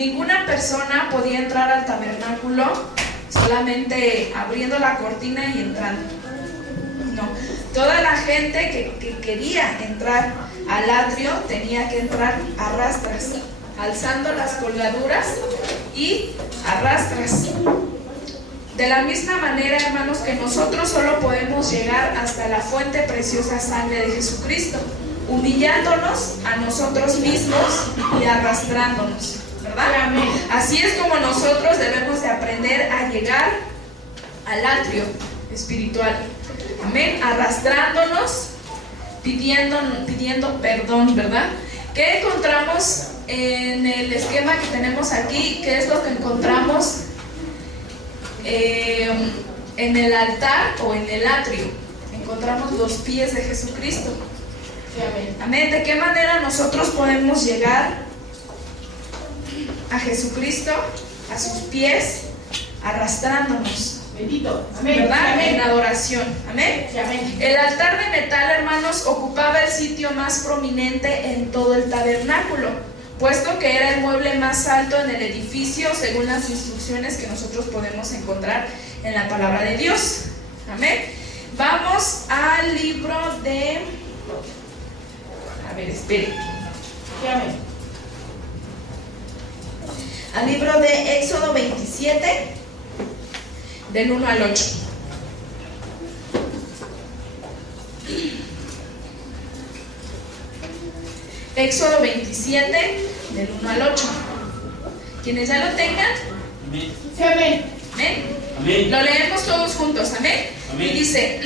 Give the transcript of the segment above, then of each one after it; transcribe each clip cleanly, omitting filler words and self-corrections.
Ninguna persona podía entrar al tabernáculo solamente abriendo la cortina y entrando. No, toda la gente que quería entrar al atrio tenía que entrar a rastras, alzando las colgaduras y a rastras. De la misma manera, hermanos, que nosotros solo podemos llegar hasta la fuente preciosa sangre de Jesucristo, humillándonos a nosotros mismos y arrastrándonos, ¿verdad? Amén. Así es como nosotros debemos de aprender a llegar al atrio espiritual. Amén. Arrastrándonos, pidiendo perdón, ¿verdad? ¿Qué encontramos en el esquema que tenemos aquí? ¿Qué es lo que encontramos en el altar o en el atrio? Encontramos los pies de Jesucristo. Amén. Amén. ¿De qué manera nosotros podemos llegar a Jesucristo, a sus pies, arrastrándonos? Bendito. Amén. ¿Verdad? Amén. En adoración. Amén. Amén. El altar de metal, hermanos, ocupaba el sitio más prominente en todo el tabernáculo, puesto que era el mueble más alto en el edificio, según las instrucciones que nosotros podemos encontrar en la palabra de Dios. Amén. Vamos al libro de... A ver, espere. Amén. Al libro de Éxodo 27, del 1 al 8. Éxodo 27, del 1 al 8. Quienes ya lo tengan. Amén. Sí, amén. Amén. Amén. Lo leemos todos juntos. Amén. Amén. Y dice: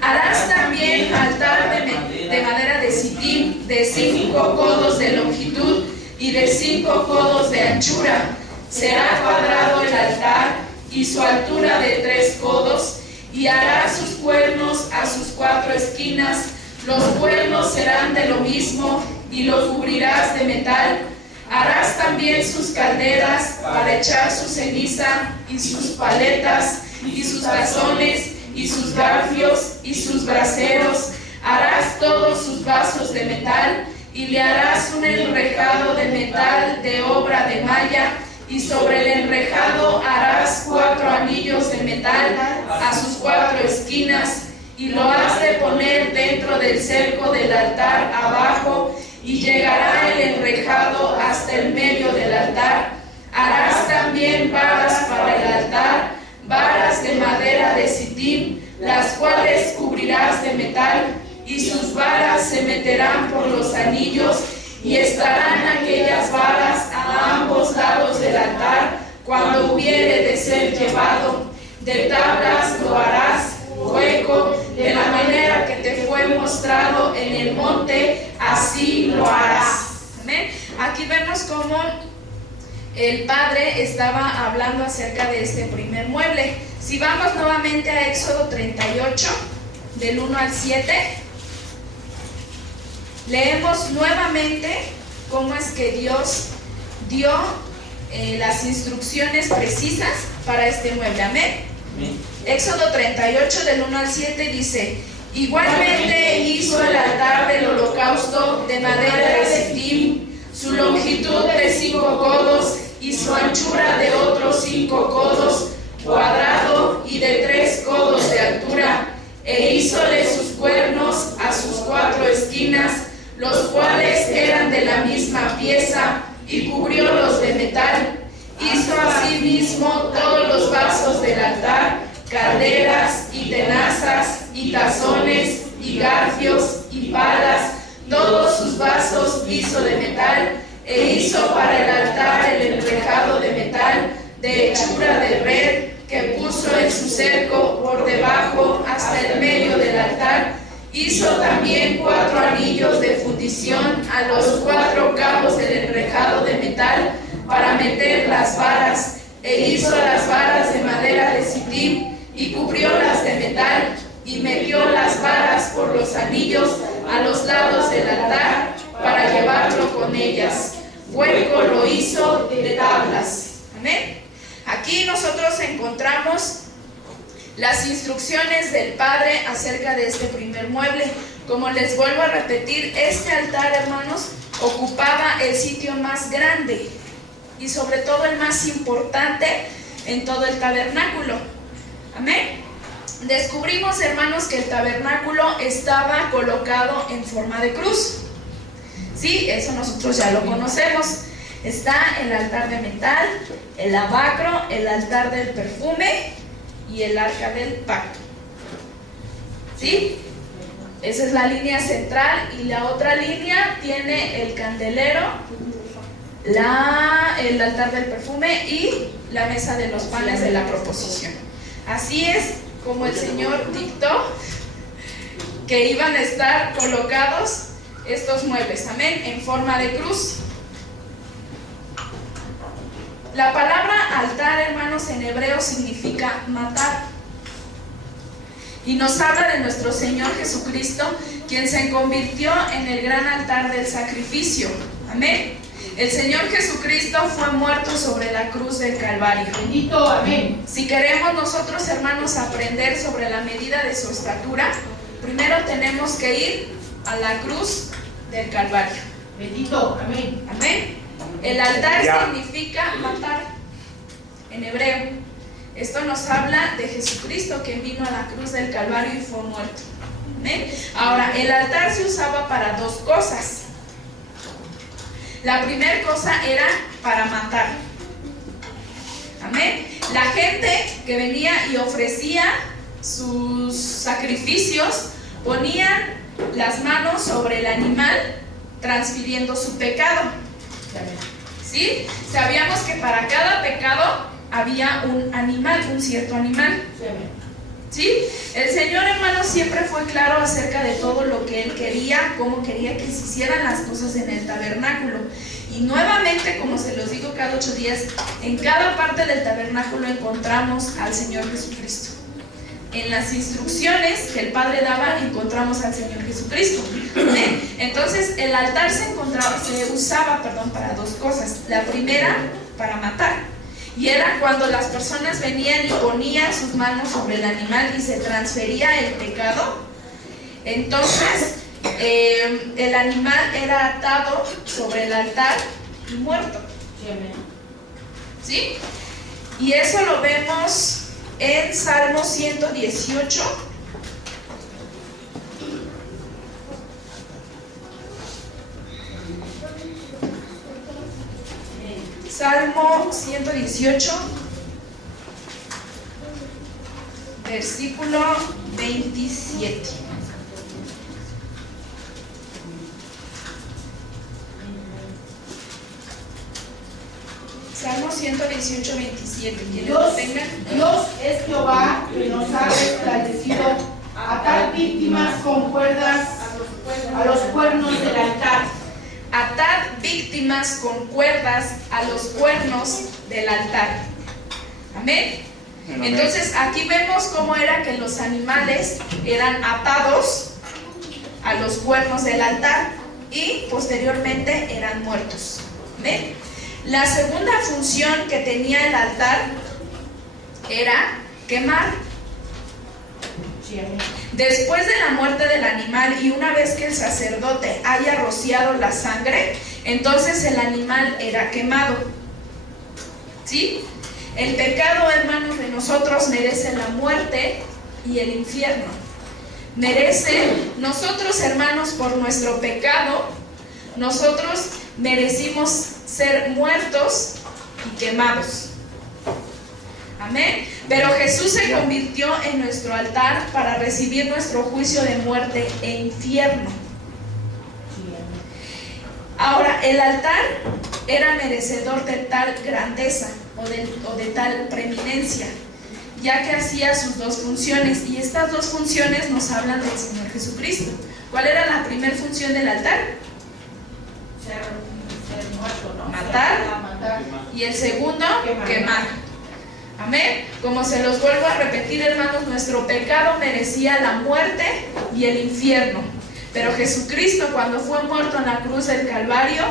harás también altar de madera de sitim, de 5 codos de longitud y de 5 codos de anchura. Será cuadrado el altar y su altura de 3 codos, y harás sus cuernos a sus 4 esquinas. Los cuernos serán de lo mismo y lo cubrirás de metal. Harás también sus calderas para echar su ceniza, y sus paletas, y sus tazones, y sus garfios, y sus braseros. Harás todos sus vasos de metal, y le harás un enrejado de metal de obra de malla, y sobre el enrejado harás 4 anillos de metal a sus 4 esquinas, y lo has de poner dentro del cerco del altar abajo, y llegará el enrejado hasta el medio del altar. Harás también varas para el altar, varas de madera de sitim, las cuales cubrirás de metal, y sus varas se meterán por los anillos, y estarán aquellas varas a ambos lados del altar cuando hubiere de ser llevado. De tablas lo harás hueco, de la manera que te fue mostrado en el monte, así lo harás. Amén. Aquí vemos cómo el Padre estaba hablando acerca de este primer mueble. Si vamos nuevamente a Éxodo 38, del 1 al 7, leemos nuevamente cómo es que Dios dio las instrucciones precisas para este mueble. Amén. Amén. Éxodo 38, del 1 al 7 dice: igualmente hizo el altar del holocausto de madera de sitim, su longitud de 5 codos y su anchura de otros 5 codos, cuadrado y de 3 codos de altura, e hízole sus cuernos a sus 4 esquinas, los cuales eran de la misma pieza, y cubriólos de metal. Hizo asimismo todos los vasos del altar, calderas y tenazas y tazones y garfios y palas. Todos sus vasos hizo de metal, e hizo para el altar el enrejado de metal de hechura de red, que puso en su cerco por debajo hasta el medio del altar. Hizo también 4 anillos de fundición a los 4 cabos del enrejado de metal para meter las varas, e hizo las varas de madera de sitim, y cubriólas de metal, y metió las varas por los anillos a los lados del altar para llevarlo con ellas. Hueco lo hizo de tablas. Amén. Aquí nosotros encontramos las instrucciones del Padre acerca de este primer mueble. Como les vuelvo a repetir, este altar, hermanos, ocupaba el sitio más grande y sobre todo el más importante en todo el tabernáculo. Amén. Descubrimos, hermanos, que el tabernáculo estaba colocado en forma de cruz. Sí, eso nosotros ya lo conocemos. Está el altar de metal, el lavacro, el altar del perfume y el arca del pacto. ¿Sí? Esa es la línea central, y la otra línea tiene el candelero, el altar del perfume y la mesa de los panes de la proposición. Así es como el Señor dictó que iban a estar colocados estos muebles, amén, en forma de cruz. La palabra altar, hermanos, en hebreo significa matar. Y nos habla de nuestro Señor Jesucristo, quien se convirtió en el gran altar del sacrificio. Amén. El Señor Jesucristo fue muerto sobre la cruz del Calvario. Bendito, amén. Si queremos nosotros, hermanos, aprender sobre la medida de su estatura, primero tenemos que ir a la cruz del Calvario. Bendito, amén. Amén. El altar significa matar en hebreo. Esto nos habla de Jesucristo, quien vino a la cruz del Calvario y fue muerto. ¿Amén? Ahora, el altar se usaba para dos cosas. La primera cosa era para matar. Amén. La gente que venía y ofrecía sus sacrificios ponían las manos sobre el animal, transfiriendo su pecado. ¿Sí? Sabíamos que para cada pecado había un animal, un cierto animal. ¿Sí? El Señor, hermano, siempre fue claro acerca de todo lo que Él quería, cómo quería que se hicieran las cosas en el tabernáculo. Y nuevamente, como se los digo cada 8 días, en cada parte del tabernáculo encontramos al Señor Jesucristo. En las instrucciones que el Padre daba encontramos al Señor Jesucristo. Entonces el altar se usaba para dos cosas. La primera, para matar, y era cuando las personas venían y ponían sus manos sobre el animal y se transfería el pecado. Entonces el animal era atado sobre el altar y muerto. ¿Sí? Y eso lo vemos en Salmo 118. Salmo 118, versículo 27. Salmo 118, 27. ¿Quiénes lo tengan? Dios es Jehová, que nos ha establecido atar víctimas con cuerdas a los cuernos del altar. Atad víctimas con cuerdas a los cuernos del altar. Amén. Entonces aquí vemos cómo era que los animales eran atados a los cuernos del altar y posteriormente eran muertos. Amén. La segunda función que tenía el altar era quemar. Después de la muerte del animal y una vez que el sacerdote haya rociado la sangre, entonces el animal era quemado. ¿Sí? El pecado, hermanos, de nosotros merece la muerte y el infierno. Nosotros, hermanos, por nuestro pecado, nosotros merecimos ser muertos y quemados. Amén. Pero Jesús se convirtió en nuestro altar para recibir nuestro juicio de muerte e infierno. Ahora, el altar era merecedor de tal grandeza o de tal preeminencia, ya que hacía sus dos funciones, y estas dos funciones nos hablan del Señor Jesucristo. ¿Cuál era la primera función del altar? Ser muerto, ¿no? Matar. Y el segundo, quemar. Amén. Como se los vuelvo a repetir, hermanos, nuestro pecado merecía la muerte y el infierno. Pero Jesucristo, cuando fue muerto en la cruz del Calvario,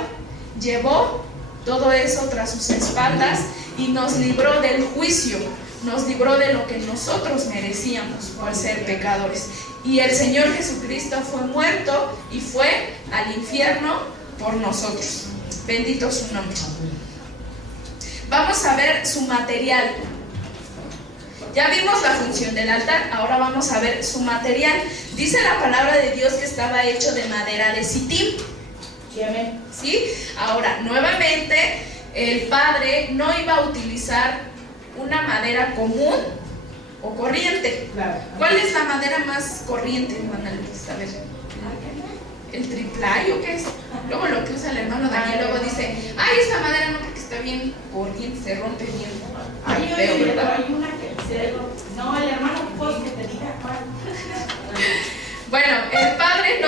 llevó todo eso tras sus espaldas y nos libró del juicio, nos libró de lo que nosotros merecíamos por ser pecadores. Y el Señor Jesucristo fue muerto y fue al infierno por nosotros. Bendito su nombre. a ver su material. Ya vimos la función del altar, ahora vamos a ver su material. Dice la palabra de Dios que estaba hecho de madera de sitim. ¿Sí? Ahora, nuevamente, el padre no iba a utilizar una madera común o corriente. ¿Cuál es la madera más corriente, hermana Luis? A ver. ¿El triplay o qué es? Luego lo que usa el hermano Daniel, luego dice, ay, esta madera no, porque está bien corriente, se rompe bien. Ay, feo, ¿verdad? hay una que no, el hermano pues que te diga cuál. Bueno, el padre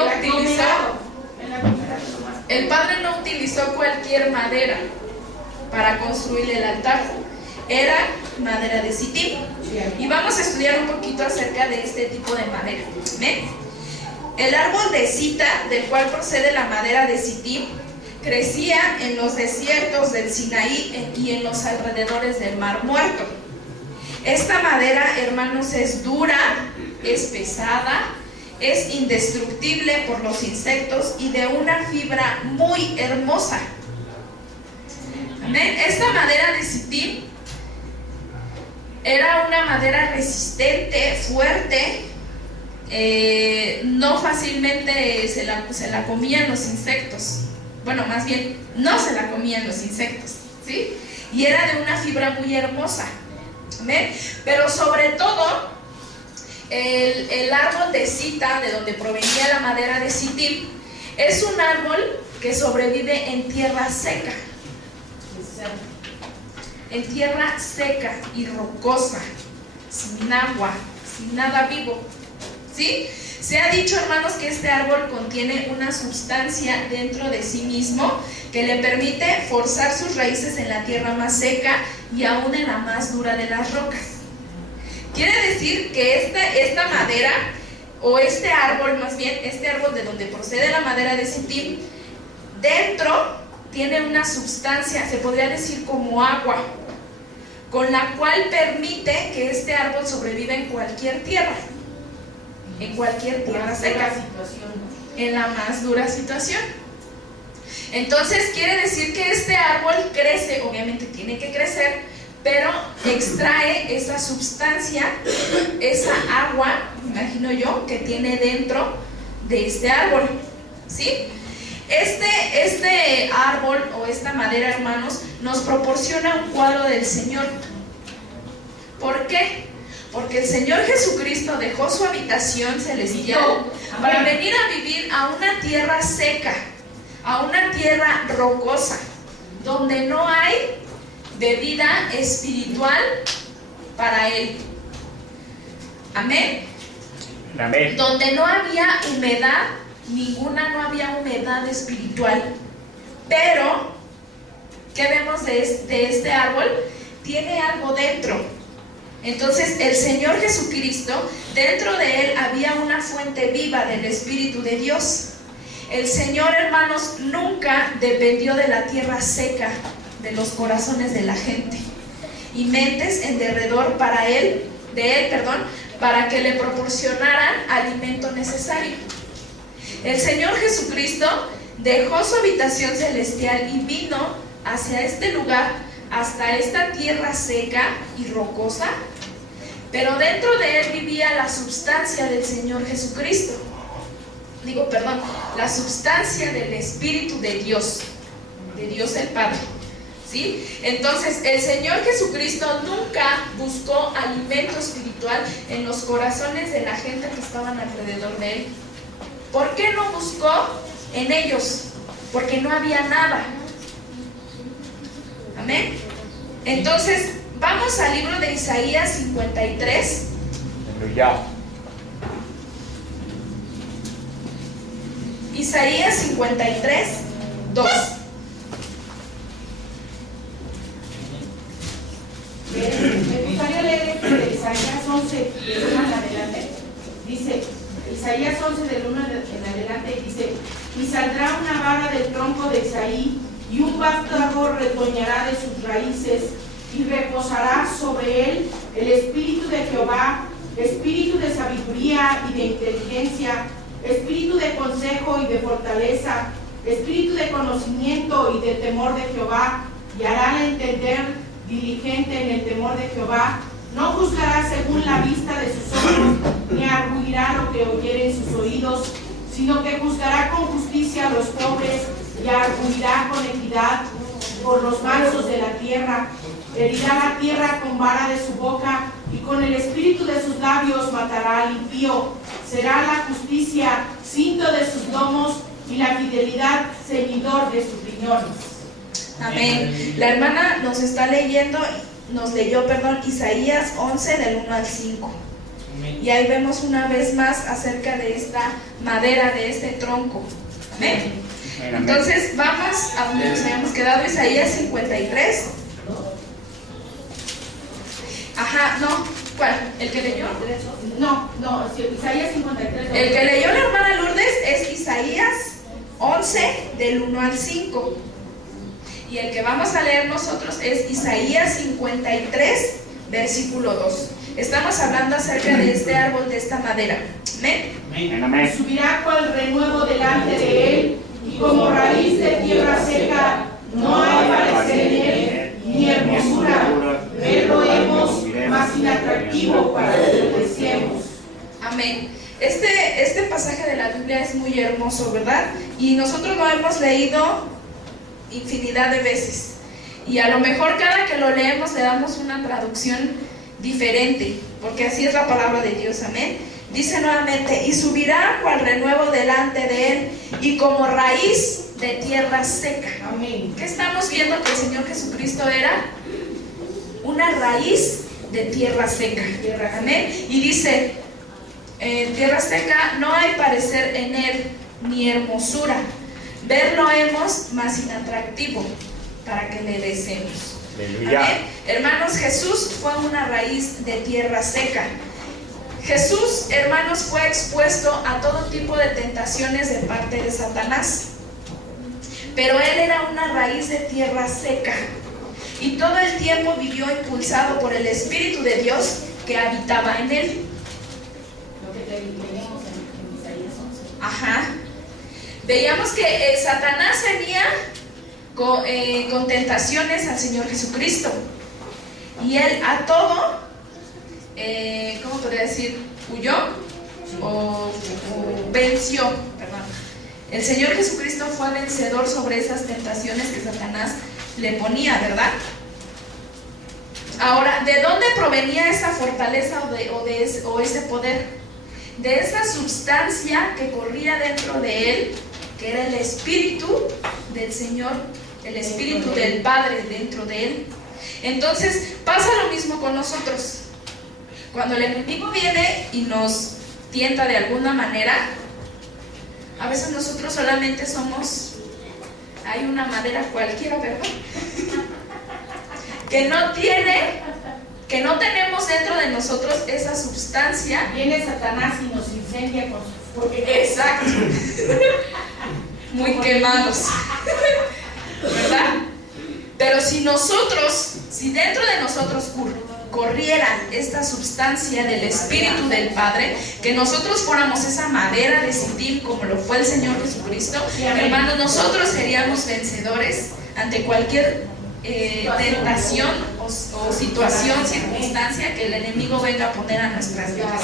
no utilizó cualquier madera para construir el altar. Era madera de sitim. Y vamos a estudiar un poquito acerca de este tipo de madera. ¿Ven? El árbol de sita, del cual procede la madera de sitim, crecía en los desiertos del Sinaí y en los alrededores del Mar Muerto. Esta madera, hermanos, es dura, es pesada, es indestructible por los insectos y de una fibra muy hermosa. ¿Amén? Esta madera de sitim era una madera resistente, fuerte, no fácilmente se la comían los insectos. Bueno, más bien, no se la comían los insectos, ¿sí? Y era de una fibra muy hermosa. ¿Amén? Pero sobre todo, el árbol de sita, de donde provenía la madera de sitim, es un árbol que sobrevive en tierra seca. En tierra seca y rocosa, sin agua, sin nada vivo. ¿Sí? Se ha dicho, hermanos, que este árbol contiene una sustancia dentro de sí mismo que le permite forzar sus raíces en la tierra más seca y aún en la más dura de las rocas. Quiere decir que esta madera, o este árbol más bien, este árbol de donde procede la madera de sitim, dentro tiene una sustancia, se podría decir como agua, con la cual permite que este árbol sobreviva en cualquier tierra. En cualquier tierra seca, en la más dura situación. Entonces quiere decir que este árbol crece, obviamente tiene que crecer, pero extrae esa sustancia, esa agua, imagino yo, que tiene dentro de este árbol, ¿sí? Este árbol o esta madera, hermanos, nos proporciona un cuadro del Señor. ¿Por qué? Porque el Señor Jesucristo dejó su habitación celestial para venir a vivir a una tierra seca, a una tierra rocosa, donde no hay bebida espiritual para Él. Amén. Amén. Donde no había humedad, ninguna, no había humedad espiritual. Pero, ¿qué vemos de este árbol? Tiene algo dentro. Entonces el Señor Jesucristo, dentro de Él había una fuente viva del Espíritu de Dios. El Señor, hermanos, nunca dependió de la tierra seca de los corazones de la gente y mentes en derredor para que le proporcionaran alimento necesario. El Señor Jesucristo dejó su habitación celestial y vino hacia este lugar, hasta esta tierra seca y rocosa, pero dentro de Él vivía la sustancia del Señor Jesucristo. La sustancia del Espíritu de Dios el Padre. ¿Sí? Entonces, el Señor Jesucristo nunca buscó alimento espiritual en los corazones de la gente que estaban alrededor de Él. ¿Por qué no buscó en ellos? Porque no había nada. Amén. Entonces, vamos al libro de Isaías 53. Aleluya. Isaías 53, 2. Me gustaría leer de Isaías 11, del 1 en adelante. Dice, Isaías 11, del 1 en adelante, dice: y saldrá una vara del tronco de Isaí, y un vástago retoñará de sus raíces, y reposará sobre él el espíritu de Jehová, espíritu de sabiduría y de inteligencia, espíritu de consejo y de fortaleza, espíritu de conocimiento y de temor de Jehová, y hará entender diligente en el temor de Jehová, no juzgará según la vista de sus ojos, ni arguirá lo que oyere en sus oídos, sino que juzgará con justicia a los pobres y arguirá con equidad por los mansos de la tierra. Herirá la tierra con vara de su boca y con el espíritu de sus labios matará al impío. Será la justicia cinto de sus lomos y la fidelidad ceñidor de sus riñones. Amén. La hermana nos leyó, Isaías 11 del 1 al 5. Y ahí vemos una vez más acerca de esta madera, de este tronco. Amén. Entonces vamos a donde nos habíamos quedado, Isaías 53. Ajá, no, ¿cuál? ¿El que leyó? No, Isaías 53. El que leyó la hermana Lourdes es Isaías 11 del 1 al 5. Y el que vamos a leer nosotros es Isaías 53, versículo 2. Estamos hablando acerca de este árbol, de esta madera. Amén. Subirá cual renuevo delante de él, y como raíz de tierra seca, no hay parecer en él, ni hermosura. Verlo hemos más inatractivo para que lo deseemos. Amén. Este pasaje de la Biblia es muy hermoso, ¿verdad? Y nosotros lo hemos leído infinidad de veces. Y a lo mejor cada que lo leemos le damos una traducción diferente, porque así es la palabra de Dios. Amén. Dice nuevamente: y subirá cual renuevo delante de él, y como raíz de tierra seca. Amén. ¿Qué estamos viendo? Que el Señor Jesucristo era una raíz de tierra seca. Amén. Y dice, tierra seca, no hay parecer en él, ni hermosura. Verlo hemos más inatractivo, para que le deseemos. Amén. Hermanos, Jesús fue una raíz de tierra seca. Jesús, hermanos, fue expuesto a todo tipo de tentaciones de parte de Satanás, pero él era una raíz de tierra seca y todo el tiempo vivió impulsado por el Espíritu de Dios que habitaba en él. Lo que leímos en Isaías 11. Ajá. Veíamos que Satanás venía con tentaciones al Señor Jesucristo, y él a todo, ¿cómo podría decir? Huyó o venció, perdón. El Señor Jesucristo fue vencedor sobre esas tentaciones que Satanás le ponía, ¿verdad? Ahora, ¿de dónde provenía esa fortaleza o ese poder? De esa sustancia que corría dentro de él, que era el Espíritu del Señor, el Espíritu del Padre dentro de él. Entonces pasa lo mismo con nosotros. Cuando el enemigo viene y nos tienta de alguna manera, a veces nosotros solamente hay una madera cualquiera, ¿verdad? que no tenemos dentro de nosotros esa sustancia. Viene Satanás y nos incendia con su fuego. Exacto. Muy quemados, ¿verdad? Pero si dentro de nosotros corriera esta sustancia del Espíritu del Padre, que nosotros fuéramos esa madera de sittim como lo fue el Señor Jesucristo, hermanos, nosotros seríamos vencedores ante cualquier tentación o situación, circunstancia que el enemigo venga a poner a nuestras vidas.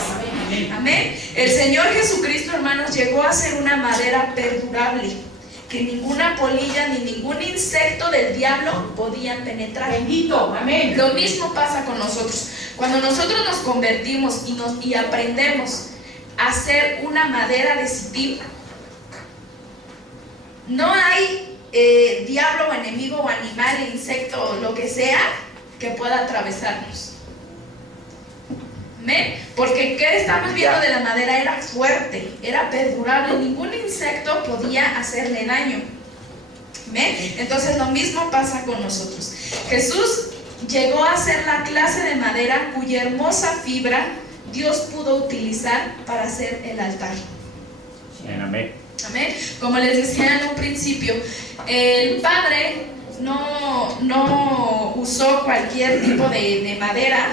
Amén. El Señor Jesucristo, hermanos, llegó a ser una madera perdurable, que ninguna polilla ni ningún insecto del diablo podían penetrar. Bendito, amén. Lo mismo pasa con nosotros. Cuando nosotros nos convertimos y aprendemos a ser una madera de sittim, no hay diablo o enemigo o animal, insecto o lo que sea que pueda atravesarnos. ¿Amén? Porque ¿qué estamos viendo de la madera? Era fuerte, era perdurable, ningún insecto podía hacerle daño. ¿Amén? Entonces lo mismo pasa con nosotros. Jesús llegó a ser la clase de madera cuya hermosa fibra Dios pudo utilizar para hacer el altar. Amén. Amén. Como les decía en un principio, el Padre no usó cualquier tipo de madera,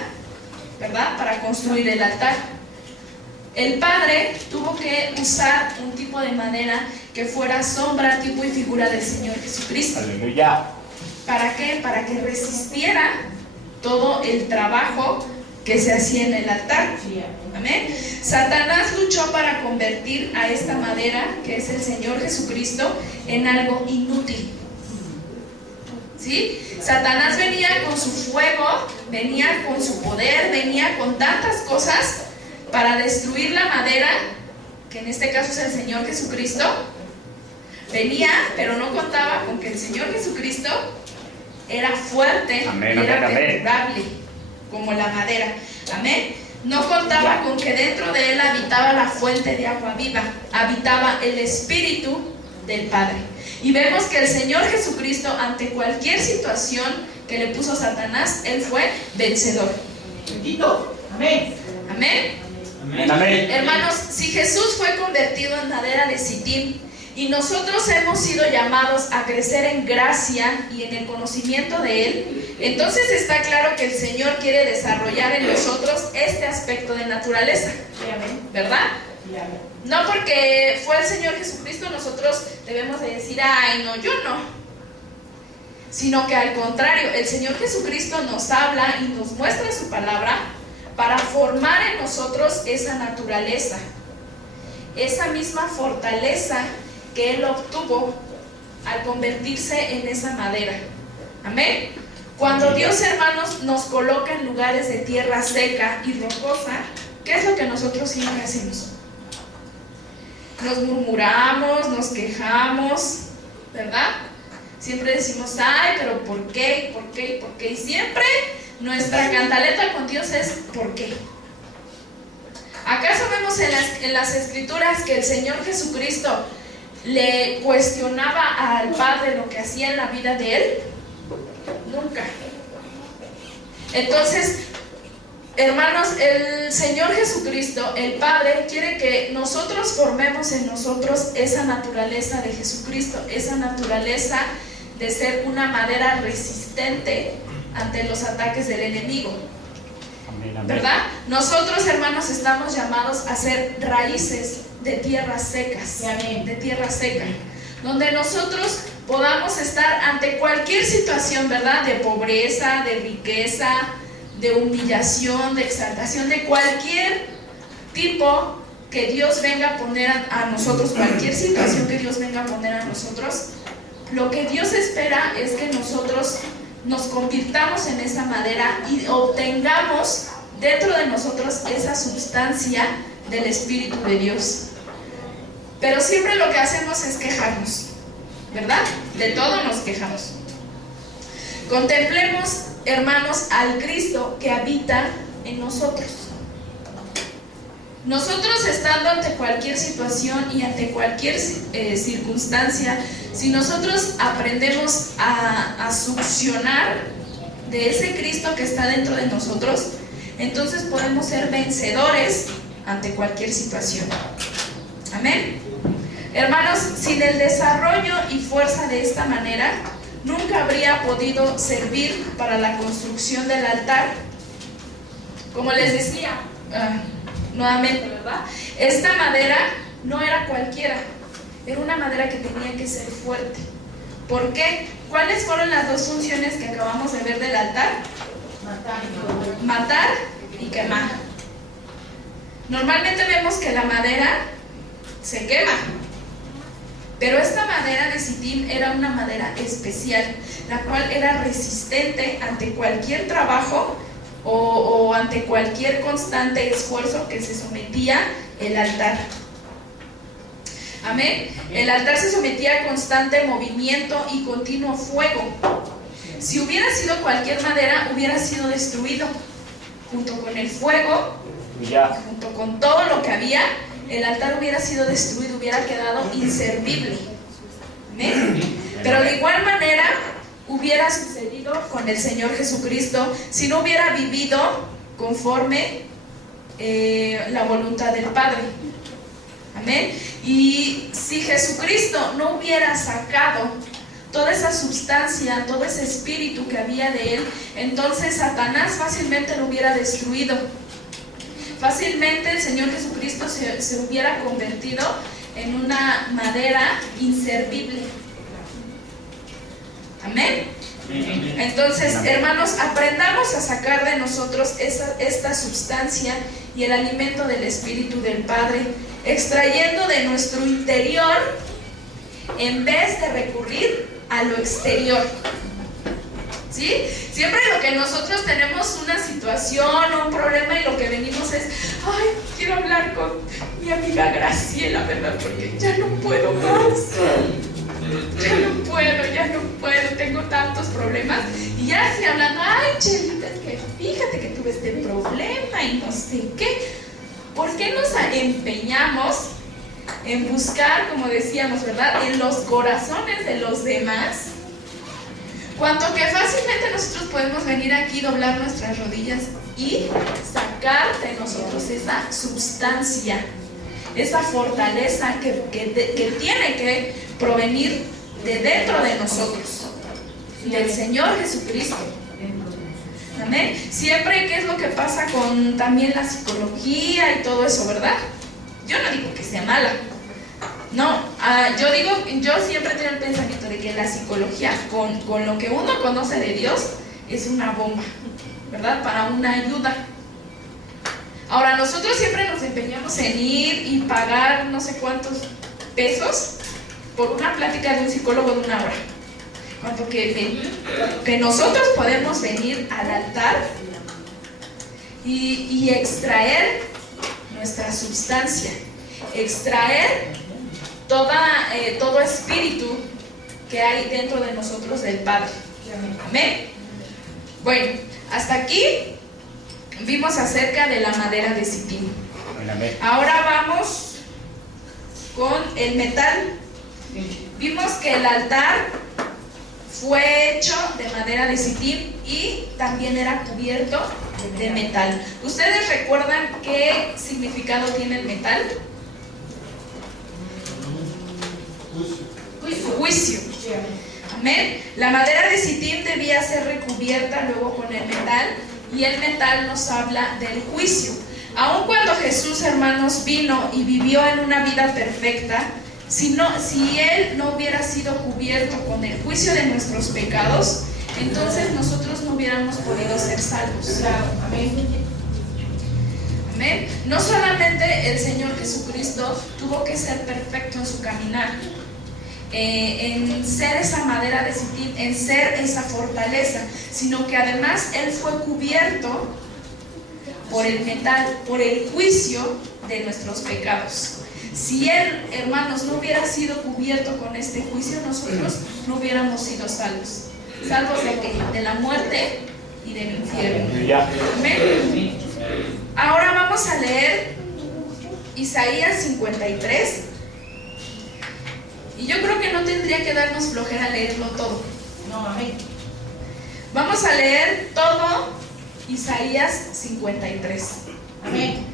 ¿verdad?, para construir el altar. El Padre tuvo que usar un tipo de madera que fuera sombra, tipo y figura del Señor Jesucristo. Aleluya. ¿Para qué? Para que resistiera todo el trabajo que se hacía en el altar. Amén. Satanás luchó para convertir a esta madera, que es el Señor Jesucristo, en algo inútil. ¿Sí? Satanás venía con su fuego, venía con su poder, venía con tantas cosas para destruir la madera, que en este caso es el Señor Jesucristo. Venía, pero no contaba con que el Señor Jesucristo era fuerte, amén, y era amén, perdurable, como la madera. Amén. No contaba con que dentro de él habitaba la fuente de agua viva, habitaba el Espíritu del Padre. Y vemos que el Señor Jesucristo, ante cualquier situación que le puso Satanás, él fue vencedor. Bendito. Amén. Amén. Amén, amén. Hermanos, si Jesús fue convertido en madera de Sittim y nosotros hemos sido llamados a crecer en gracia y en el conocimiento de Él, entonces está claro que el Señor quiere desarrollar en nosotros este aspecto de naturaleza, ¿verdad? No porque fue el Señor Jesucristo nosotros debemos de decir, ay no, yo no, sino que al contrario, el Señor Jesucristo nos habla y nos muestra su palabra para formar en nosotros esa naturaleza, esa misma fortaleza que Él obtuvo al convertirse en esa madera. Amén. Cuando Dios, hermanos, nos coloca en lugares de tierra seca y rocosa, ¿qué es lo que nosotros siempre hacemos? Nos murmuramos, nos quejamos, ¿verdad? Siempre decimos, ay, pero ¿por qué? ¿Por qué? ¿Por qué? Y siempre nuestra cantaleta con Dios es ¿por qué? ¿Acaso vemos en las Escrituras que el Señor Jesucristo le cuestionaba al Padre lo que hacía en la vida de Él? Nunca. Entonces, hermanos, el Señor Jesucristo, el Padre, quiere que nosotros formemos en nosotros esa naturaleza de Jesucristo, esa naturaleza de ser una madera resistente ante los ataques del enemigo. ¿Verdad? Nosotros, hermanos, estamos llamados a ser raíces de tierras secas, de tierra seca, donde nosotros podamos estar ante cualquier situación, ¿verdad? De pobreza, de riqueza, de humillación, de exaltación, de cualquier tipo que Dios venga a poner a nosotros, cualquier situación que Dios venga a poner a nosotros. Lo que Dios espera es que nosotros nos convirtamos en esa madera y obtengamos dentro de nosotros esa sustancia del Espíritu de Dios. Pero siempre lo que hacemos es quejarnos, ¿verdad? De todo nos quejamos. Contemplemos, hermanos, al Cristo que habita en nosotros. Nosotros, estando ante cualquier situación y ante cualquier circunstancia, si nosotros aprendemos a succionar de ese Cristo que está dentro de nosotros, entonces podemos ser vencedores ante cualquier situación. Amén. Hermanos, sin el desarrollo y fuerza de esta manera, nunca habría podido servir para la construcción del altar. Como les decía, nuevamente, ¿verdad? Esta madera no era cualquiera, era una madera que tenía que ser fuerte. ¿Por qué? ¿Cuáles fueron las dos funciones que acabamos de ver del altar? Matar y quemar. Normalmente vemos que la madera se quema, pero esta madera de Sittim era una madera especial, la cual era resistente ante cualquier trabajo o ante cualquier constante esfuerzo que se sometía el altar. Amén. El altar se sometía a constante movimiento y continuo fuego. Si hubiera sido cualquier madera, hubiera sido destruido. Junto con el fuego, junto con todo lo que había, el altar hubiera sido destruido, hubiera quedado inservible. ¿Amén? Pero de igual manera hubiera sucedido con el Señor Jesucristo si no hubiera vivido conforme la voluntad del Padre. Amén. Y si Jesucristo no hubiera sacado toda esa sustancia, todo ese espíritu que había de Él, entonces Satanás fácilmente lo hubiera destruido. Fácilmente el Señor Jesucristo se hubiera convertido en una madera inservible. Amén. Entonces, hermanos, aprendamos a sacar de nosotros esta sustancia y el alimento del Espíritu del Padre, extrayendo de nuestro interior en vez de recurrir a lo exterior. ¿Sí? Siempre lo que nosotros tenemos una situación o un problema y lo que venimos es, ay, quiero hablar con mi amiga Graciela, ¿verdad? Porque ya no puedo más. Ya no puedo, tengo tantos problemas. Y ya estoy hablando, ay, Chelita, es que fíjate que tuve este problema y no sé qué. ¿Por qué nos empeñamos en buscar, como decíamos, ¿verdad?, en los corazones de los demás? Cuanto que fácilmente nosotros podemos venir aquí, doblar nuestras rodillas y sacar de nosotros esa sustancia, esa fortaleza que tiene que provenir de dentro de nosotros, del Señor Jesucristo. Amén. Siempre, ¿qué es lo que pasa con también la psicología y todo eso, verdad? Yo no digo que sea mala. No, yo siempre tengo el pensamiento de que la psicología, con lo que uno conoce de Dios, es una bomba, ¿verdad? Para una ayuda. Ahora, nosotros siempre nos empeñamos en ir y pagar no sé cuántos pesos por una plática de un psicólogo de 1 hora. Cuanto que nosotros podemos venir al altar y extraer nuestra sustancia, extraer todo espíritu que hay dentro de nosotros del Padre. Amén. Bueno, hasta aquí vimos acerca de la madera de Sittim. Ahora vamos con el metal. Vimos que el altar fue hecho de madera de Sittim y también era cubierto de metal. ¿Ustedes recuerdan qué significado tiene el metal? Juicio. Amén. La madera de Sittim debía ser recubierta luego con el metal, y el metal nos habla del juicio. Aun cuando Jesús, hermanos, vino y vivió en una vida perfecta, si Él no hubiera sido cubierto con el juicio de nuestros pecados, entonces nosotros no hubiéramos podido ser salvos. Amén. Amén. No solamente el Señor Jesucristo tuvo que ser perfecto en su caminar, en ser esa madera de Sittim, en ser esa fortaleza, sino que además Él fue cubierto por el metal, por el juicio de nuestros pecados. Si Él, hermanos, no hubiera sido cubierto con este juicio, nosotros no hubiéramos sido salvos. ¿Salvos de qué? De la muerte y del infierno. Amén. Ahora vamos a leer Isaías 53. Y yo creo que no tendría que darnos flojera leerlo todo. No, amén. Vamos a leer todo Isaías 53. Amén.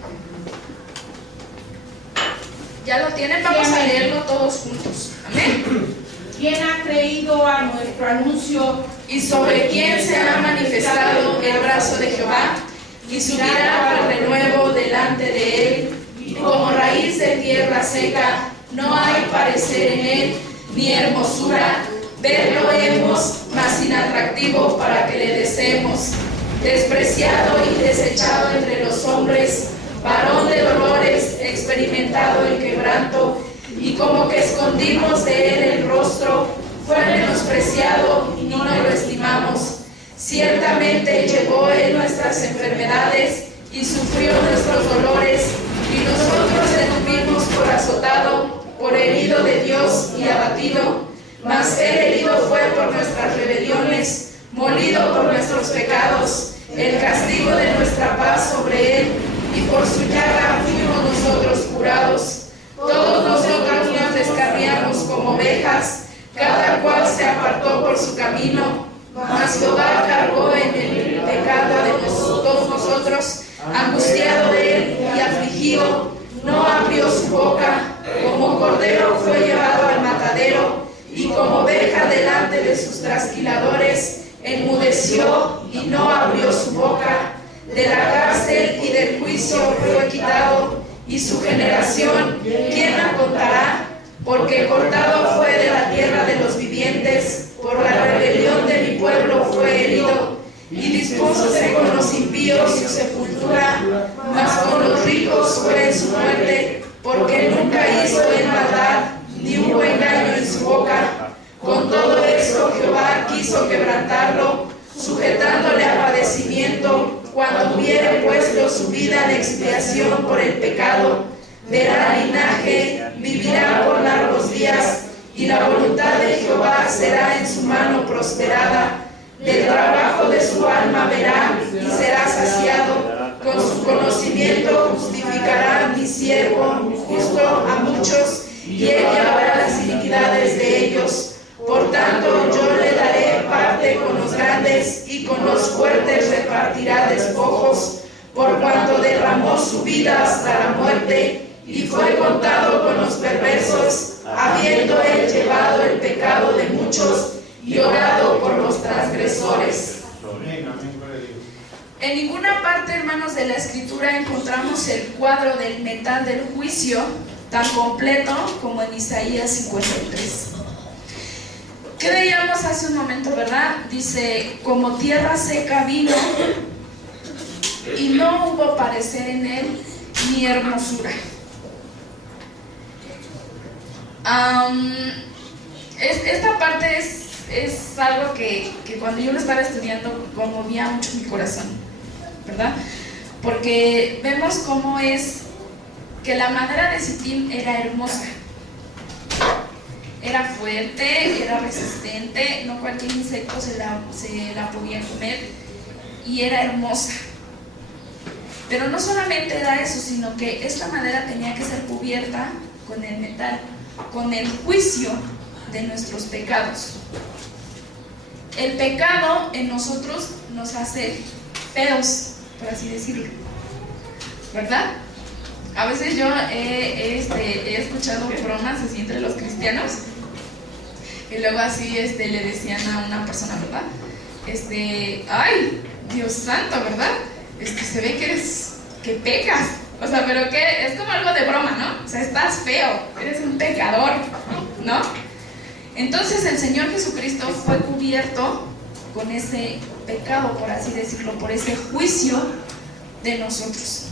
¿Ya lo tienen? Vamos a leerlo todos juntos. Amén. ¿Quién ha creído a nuestro anuncio? ¿Y sobre quién se ha manifestado el brazo de Jehová? Y subirá al renuevo delante de él, y como raíz de tierra seca, no hay parecer en él, ni hermosura. Verlo hemos, mas inatractivo para que le deseemos. Despreciado y desechado entre los hombres, varón de dolores, experimentado el quebranto, y como que escondimos de él el rostro, fue menospreciado y no lo estimamos. Ciertamente llevó él nuestras enfermedades y sufrió nuestros dolores, y nosotros le tuvimos por azotado, por herido de Dios y abatido. Mas él herido fue por nuestras rebeliones, molido por nuestros pecados. El castigo de nuestra paz sobre él, y por su llaga fuimos nosotros curados. Todos nosotros nos descarriamos como ovejas, cada cual se apartó por su camino, mas Jehová cargó en el pecado de todos nosotros. Angustiado de él y afligido, no abrió su boca. Como cordero fue llevado al matadero, y como oveja delante de sus trasquiladores, enmudeció y no abrió su boca. De la cárcel y del juicio fue quitado, y su generación, ¿quién la contará? Porque cortado fue de la tierra de los vivientes, por la rebelión de mi mi pueblo fue herido, y dispósose con los impíos su sepultura, mas con los ricos fue su muerte, porque nunca hizo en maldad, ni hubo engaño en su boca. Con todo esto Jehová quiso quebrantarlo, sujetándole a padecimiento, cuando hubiere puesto su vida en expiación por el pecado. Verá linaje, vivirá por largos días, y la voluntad de Jehová será en su mano prosperada. Del trabajo de su alma verá y será saciado. Con su conocimiento justificará mi siervo justo a muchos, y él llevará las iniquidades de ellos. Por tanto, yo le daré parte con los grandes, y con los fuertes repartirá despojos, por cuanto derramó su vida hasta la muerte, y fue contado con los perversos, habiendo él llevado el pecado de muchos y orado por los transgresores. En ninguna parte, hermanos, de la Escritura encontramos el cuadro del metal del juicio tan completo como en Isaías 53. ¿Qué veíamos hace un momento, verdad? Dice, como tierra seca vino, y no hubo parecer en él ni hermosura. Esta parte es algo que cuando yo lo estaba estudiando conmovía mucho mi corazón, ¿verdad? Porque vemos cómo es que la madera de Sittim era hermosa, era fuerte, era resistente, no cualquier insecto se la podía comer, y era hermosa. Pero no solamente era eso, sino que esta madera tenía que ser cubierta con el metal, con el juicio de nuestros pecados. El pecado en nosotros nos hace feos, por así decirlo, ¿verdad? A veces yo he escuchado bromas así entre los cristianos, y luego así le decían a una persona, ¿verdad? Ay, Dios santo, ¿verdad? Se ve que pecas. O sea, pero que es como algo de broma, ¿no? O sea, estás feo, eres un pecador, ¿no? Entonces el Señor Jesucristo fue cubierto con ese pecado, por así decirlo, por ese juicio de nosotros,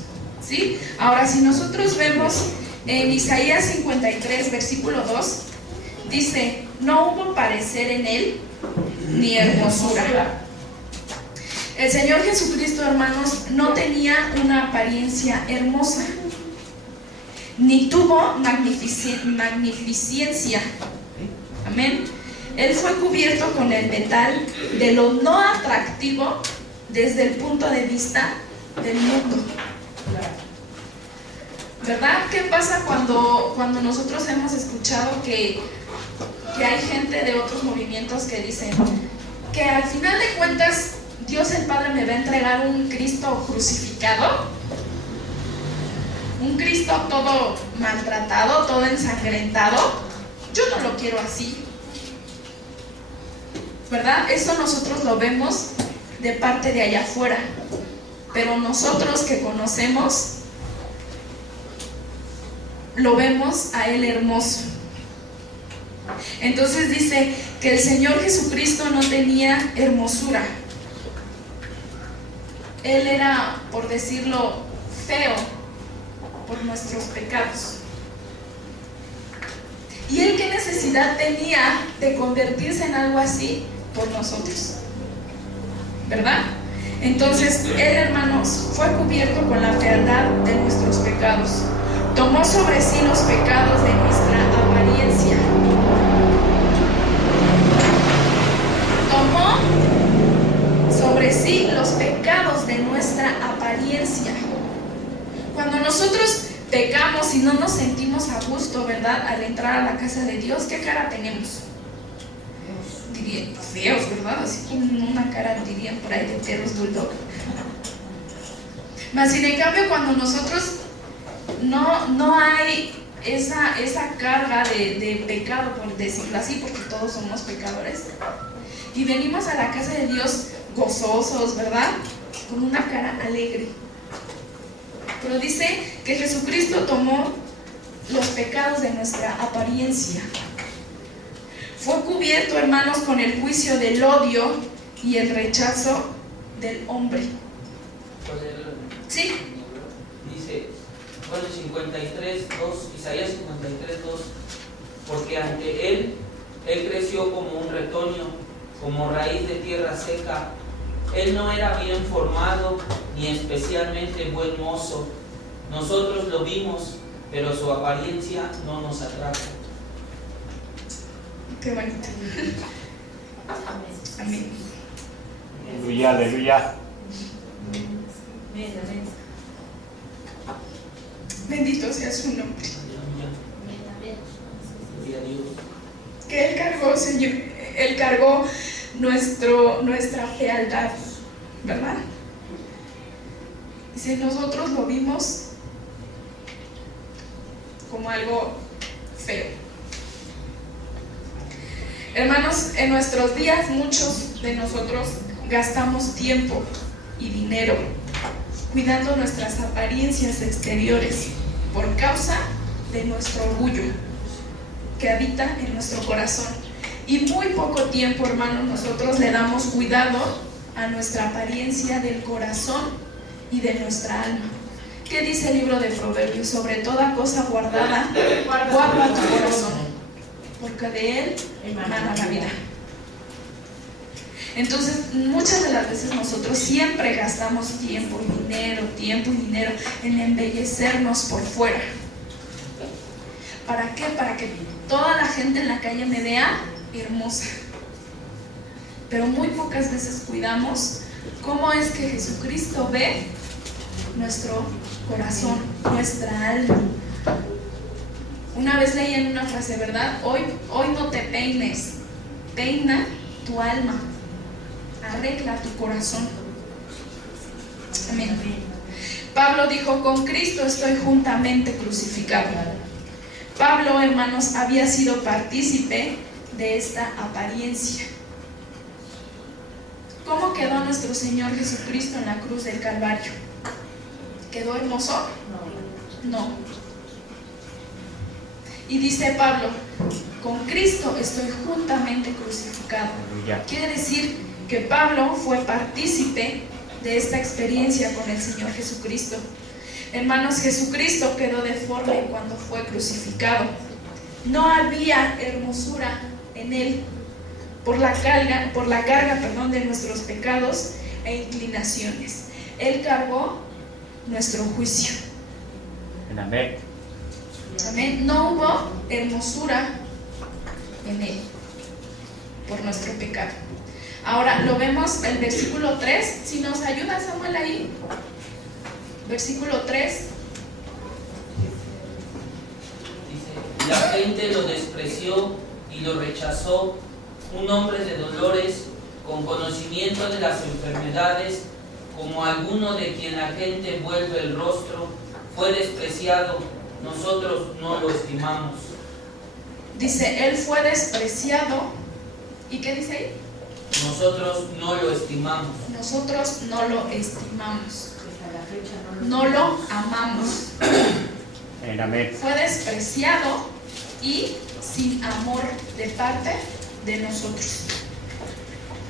¿sí? Ahora, si nosotros vemos en Isaías 53, versículo 2, dice, no hubo parecer en él ni hermosura. El Señor Jesucristo, hermanos, no tenía una apariencia hermosa, ni tuvo magnificencia. Amén. Él fue cubierto con el metal de lo no atractivo desde el punto de vista del mundo. ¿Verdad? ¿Qué pasa cuando nosotros hemos escuchado que hay gente de otros movimientos que dicen que al final de cuentas Dios el Padre me va a entregar un Cristo crucificado, un Cristo todo maltratado, todo ensangrentado? Yo no lo quiero así, ¿verdad? Eso nosotros lo vemos de parte de allá afuera, pero nosotros que conocemos lo vemos a Él hermoso. Entonces dice que el Señor Jesucristo no tenía hermosura. Él era, por decirlo, feo por nuestros pecados. ¿Y Él qué necesidad tenía de convertirse en algo así por nosotros? ¿Verdad? Entonces, Él, hermanos, fue cubierto con la fealdad de nuestros pecados. Tomó sobre sí los pecados de nuestra apariencia. Tomó sobre sí los pecados de nuestra apariencia. Cuando nosotros pecamos y no nos sentimos a gusto, ¿verdad? Al entrar a la casa de Dios, ¿qué cara tenemos? Dirían, feos, ¿verdad? Así con una cara, dirían por ahí, de perros bulldog. Mas sin en cambio, cuando nosotros no hay esa carga de pecado, por decirlo así, porque todos somos pecadores, y venimos a la casa de Dios gozosos, ¿verdad? Con una cara alegre. Pero dice que Jesucristo tomó los pecados de nuestra apariencia. Fue cubierto, hermanos, con el juicio del odio y el rechazo del hombre. Sí. Dice, bueno, 53:2, Isaías 53:2, porque ante él creció como un retoño, como raíz de tierra seca. Él no era bien formado, ni especialmente buen mozo. Nosotros lo vimos, pero su apariencia no nos atrajo. Qué bonito. Amén. Aleluya, aleluya. Bendito sea su nombre. Gloria a Dios. Que Él cargó, Señor, Él cargó nuestra fealdad, ¿verdad? Dice, nosotros lo vimos como algo feo. Hermanos, en nuestros días muchos de nosotros gastamos tiempo y dinero cuidando nuestras apariencias exteriores por causa de nuestro orgullo que habita en nuestro corazón. Y muy poco tiempo, hermanos, nosotros le damos cuidado a nuestra apariencia del corazón y de nuestra alma. ¿Qué dice el libro de Proverbios? Sobre toda cosa guardada, guarda tu corazón, porque de él emana la vida. Entonces, muchas de las veces nosotros siempre gastamos tiempo y dinero en embellecernos por fuera. ¿Para qué? Para que toda la gente en la calle me vea hermosa. Pero muy pocas veces cuidamos cómo es que Jesucristo ve nuestro corazón, nuestra alma. Una vez leí en una frase, ¿verdad? Hoy no te peines, peina tu alma, arregla tu corazón. Amén. Pablo dijo, con Cristo estoy juntamente crucificado. Pablo, hermanos, había sido partícipe de esta apariencia. ¿Cómo quedó nuestro Señor Jesucristo en la cruz del Calvario? ¿Quedó hermoso? No. Y dice Pablo, con Cristo estoy juntamente crucificado. Quiere decir que Pablo fue partícipe de esta experiencia con el Señor Jesucristo. Hermanos, Jesucristo quedó deforme cuando fue crucificado. No había hermosura en él por la carga, de nuestros pecados e inclinaciones. Él cargó nuestro juicio. Amén. Amén. No hubo hermosura en él por nuestro pecado. Ahora lo vemos el versículo 3. Si nos ayuda Samuel ahí. Versículo 3. Dice, la gente lo despreció y lo rechazó, un hombre de dolores, con conocimiento de las enfermedades, como alguno de quien la gente vuelve el rostro, fue despreciado, nosotros no lo estimamos. Dice, él fue despreciado. ¿Y qué dice ahí? Nosotros no lo estimamos. Nosotros no lo estimamos. No lo amamos. Amén. Fue despreciado y sin amor de parte de nosotros.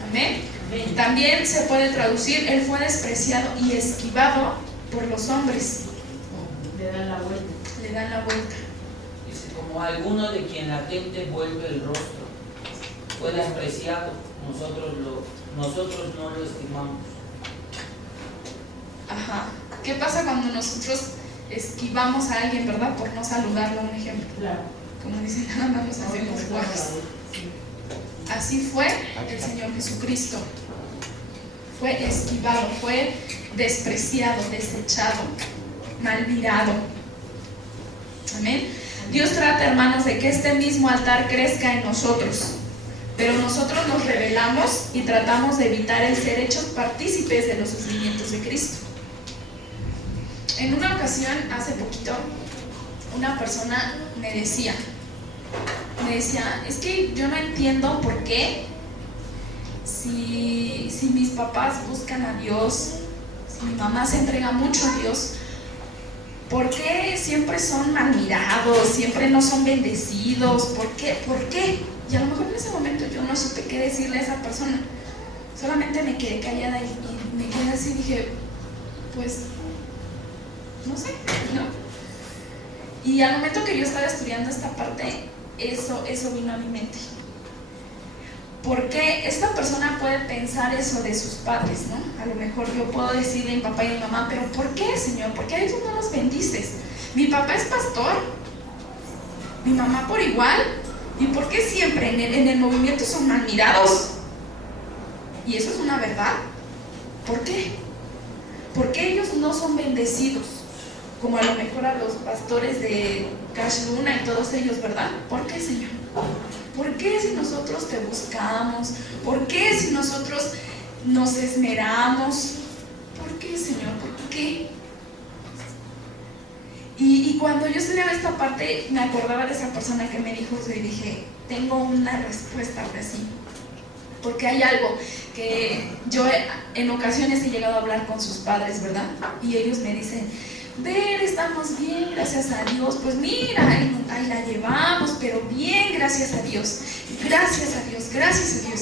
Amén. También se puede traducir, él fue despreciado y esquivado por los hombres. Le dan la vuelta. Le dan la vuelta. Dice, como alguno de quien la gente vuelve el rostro, fue despreciado, nosotros no lo estimamos. Ajá. ¿Qué pasa cuando nosotros esquivamos a alguien, verdad? Por no saludarlo, un ejemplo. Claro. Como dicen, nada más nos hacemos guajes. Así fue el Señor Jesucristo. Fue esquivado, fue despreciado, desechado, mal mirado. Amén. Dios trata, hermanos, de que este mismo altar crezca en nosotros. Pero nosotros nos rebelamos y tratamos de evitar el ser hechos partícipes de los sufrimientos de Cristo. En una ocasión, hace poquito, una persona me decía, es que yo no entiendo por qué si mis papás buscan a Dios, si mi mamá se entrega mucho a Dios, ¿por qué siempre son mal mirados, siempre no son bendecidos? ¿Por qué? Y a lo mejor en ese momento yo no supe qué decirle a esa persona, Solamente me quedé callada y me quedé así, dije, pues, no sé, ¿no? Y al momento que yo estaba estudiando esta parte, eso vino a mi mente. ¿Por qué esta persona puede pensar eso de sus padres, no? A lo mejor yo puedo decirle a mi papá y a mi mamá, pero ¿por qué, Señor? ¿Por qué a ellos no los bendices? Mi papá es pastor, mi mamá por igual. ¿Y por qué siempre en el movimiento son mal mirados? Y eso es una verdad. ¿Por qué? ¿Por qué ellos no son bendecidos? Como a lo mejor a los pastores de Cash Luna y todos ellos, ¿verdad? ¿Por qué, Señor? ¿Por qué si nosotros te buscamos? ¿Por qué si nosotros nos esmeramos? ¿Por qué, Señor? ¿Por qué? Y cuando yo estudiaba esta parte, me acordaba de esa persona que me dijo eso y dije, tengo una respuesta ahora sí. Porque hay algo que yo en ocasiones he llegado a hablar con sus padres, ¿verdad? Y ellos me dicen, ver, estamos bien, gracias a Dios. Pues mira, ahí la llevamos, pero bien, gracias a Dios. Gracias a Dios, gracias a Dios.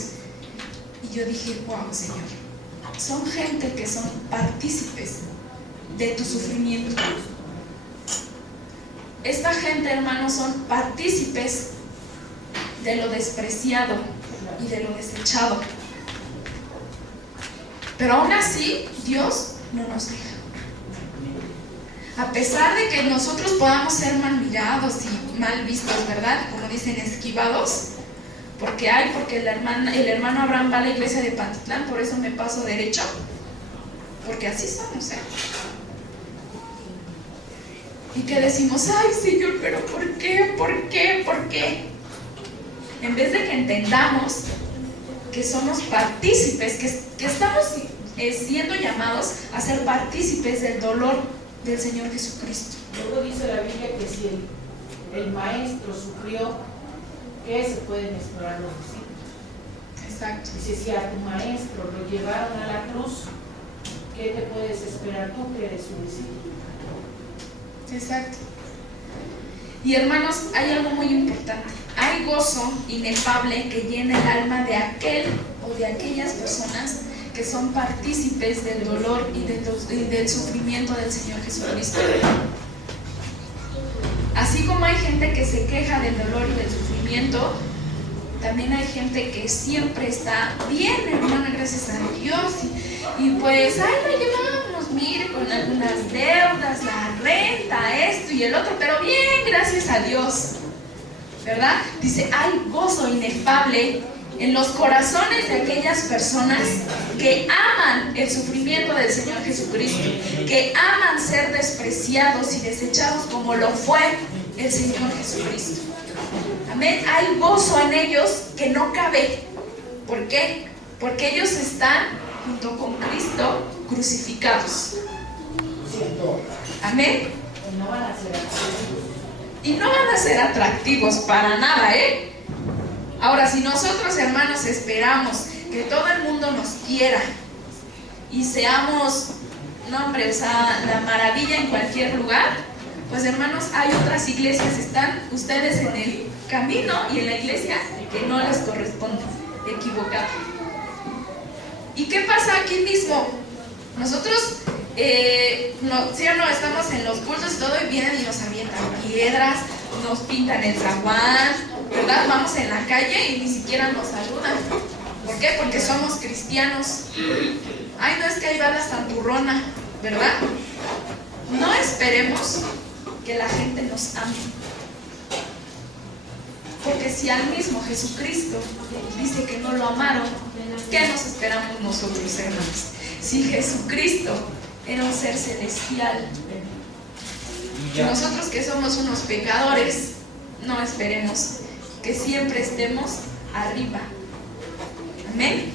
Y yo dije, wow, Señor, son gente que son partícipes de tu sufrimiento. Esta gente, hermanos, son partícipes de lo despreciado y de lo desechado. Pero aún así, Dios no nos deja. A pesar de que nosotros podamos ser mal mirados y mal vistos, ¿verdad? Como dicen, esquivados. Porque el hermano Abraham va a la iglesia de Pantitlán, por eso me paso derecho. Porque así somos, ¿eh? Y que decimos, ay, Señor, pero ¿por qué? ¿Por qué? ¿Por qué? En vez de que entendamos que somos partícipes, que estamos siendo llamados a ser partícipes del dolor del Señor Jesucristo. Luego dice la Biblia que si el maestro sufrió, ¿qué se pueden esperar los discípulos? Exacto. Dice, si a tu maestro lo llevaron a la cruz, ¿qué te puedes esperar tú que eres su discípulo? Exacto. Y hermanos, hay algo muy importante. Hay gozo inefable que llena el alma de aquel o de aquellas personas que son partícipes del dolor y del sufrimiento del Señor Jesucristo. Así como hay gente que se queja del dolor y del sufrimiento, también hay gente que siempre está bien, hermana, gracias a Dios. Y pues, ahí la llevamos, mire, con algunas deudas, la renta, esto y el otro, pero bien, gracias a Dios, ¿verdad? Dice, hay gozo inefable en los corazones de aquellas personas que aman el sufrimiento del Señor Jesucristo, que aman ser despreciados y desechados como lo fue el Señor Jesucristo. Amén. Hay gozo en ellos que no cabe. ¿Por qué? Porque ellos están junto con Cristo crucificados. Amén. Y no van a ser atractivos para nada, ¿eh? Ahora, si nosotros, hermanos, esperamos que todo el mundo nos quiera y seamos, no hombre, o sea, la maravilla en cualquier lugar, pues hermanos, hay otras iglesias, están ustedes en el camino y en la iglesia que no les corresponde, equivocado. ¿Y qué pasa aquí mismo? Nosotros, ¿sí o no? Estamos en los cultos y todo, y vienen y nos avientan piedras, nos pintan el zaguán, ¿verdad? Vamos en la calle y ni siquiera nos saludan. ¿Por qué? Porque somos cristianos. Ay, no, es que ahí va la santurrona, ¿verdad? No esperemos que la gente nos ame. Porque si al mismo Jesucristo dice que no lo amaron, ¿qué nos esperamos nosotros, hermanos? Si Jesucristo era un ser celestial, nosotros que somos unos pecadores, no esperemos que siempre estemos arriba. Amén.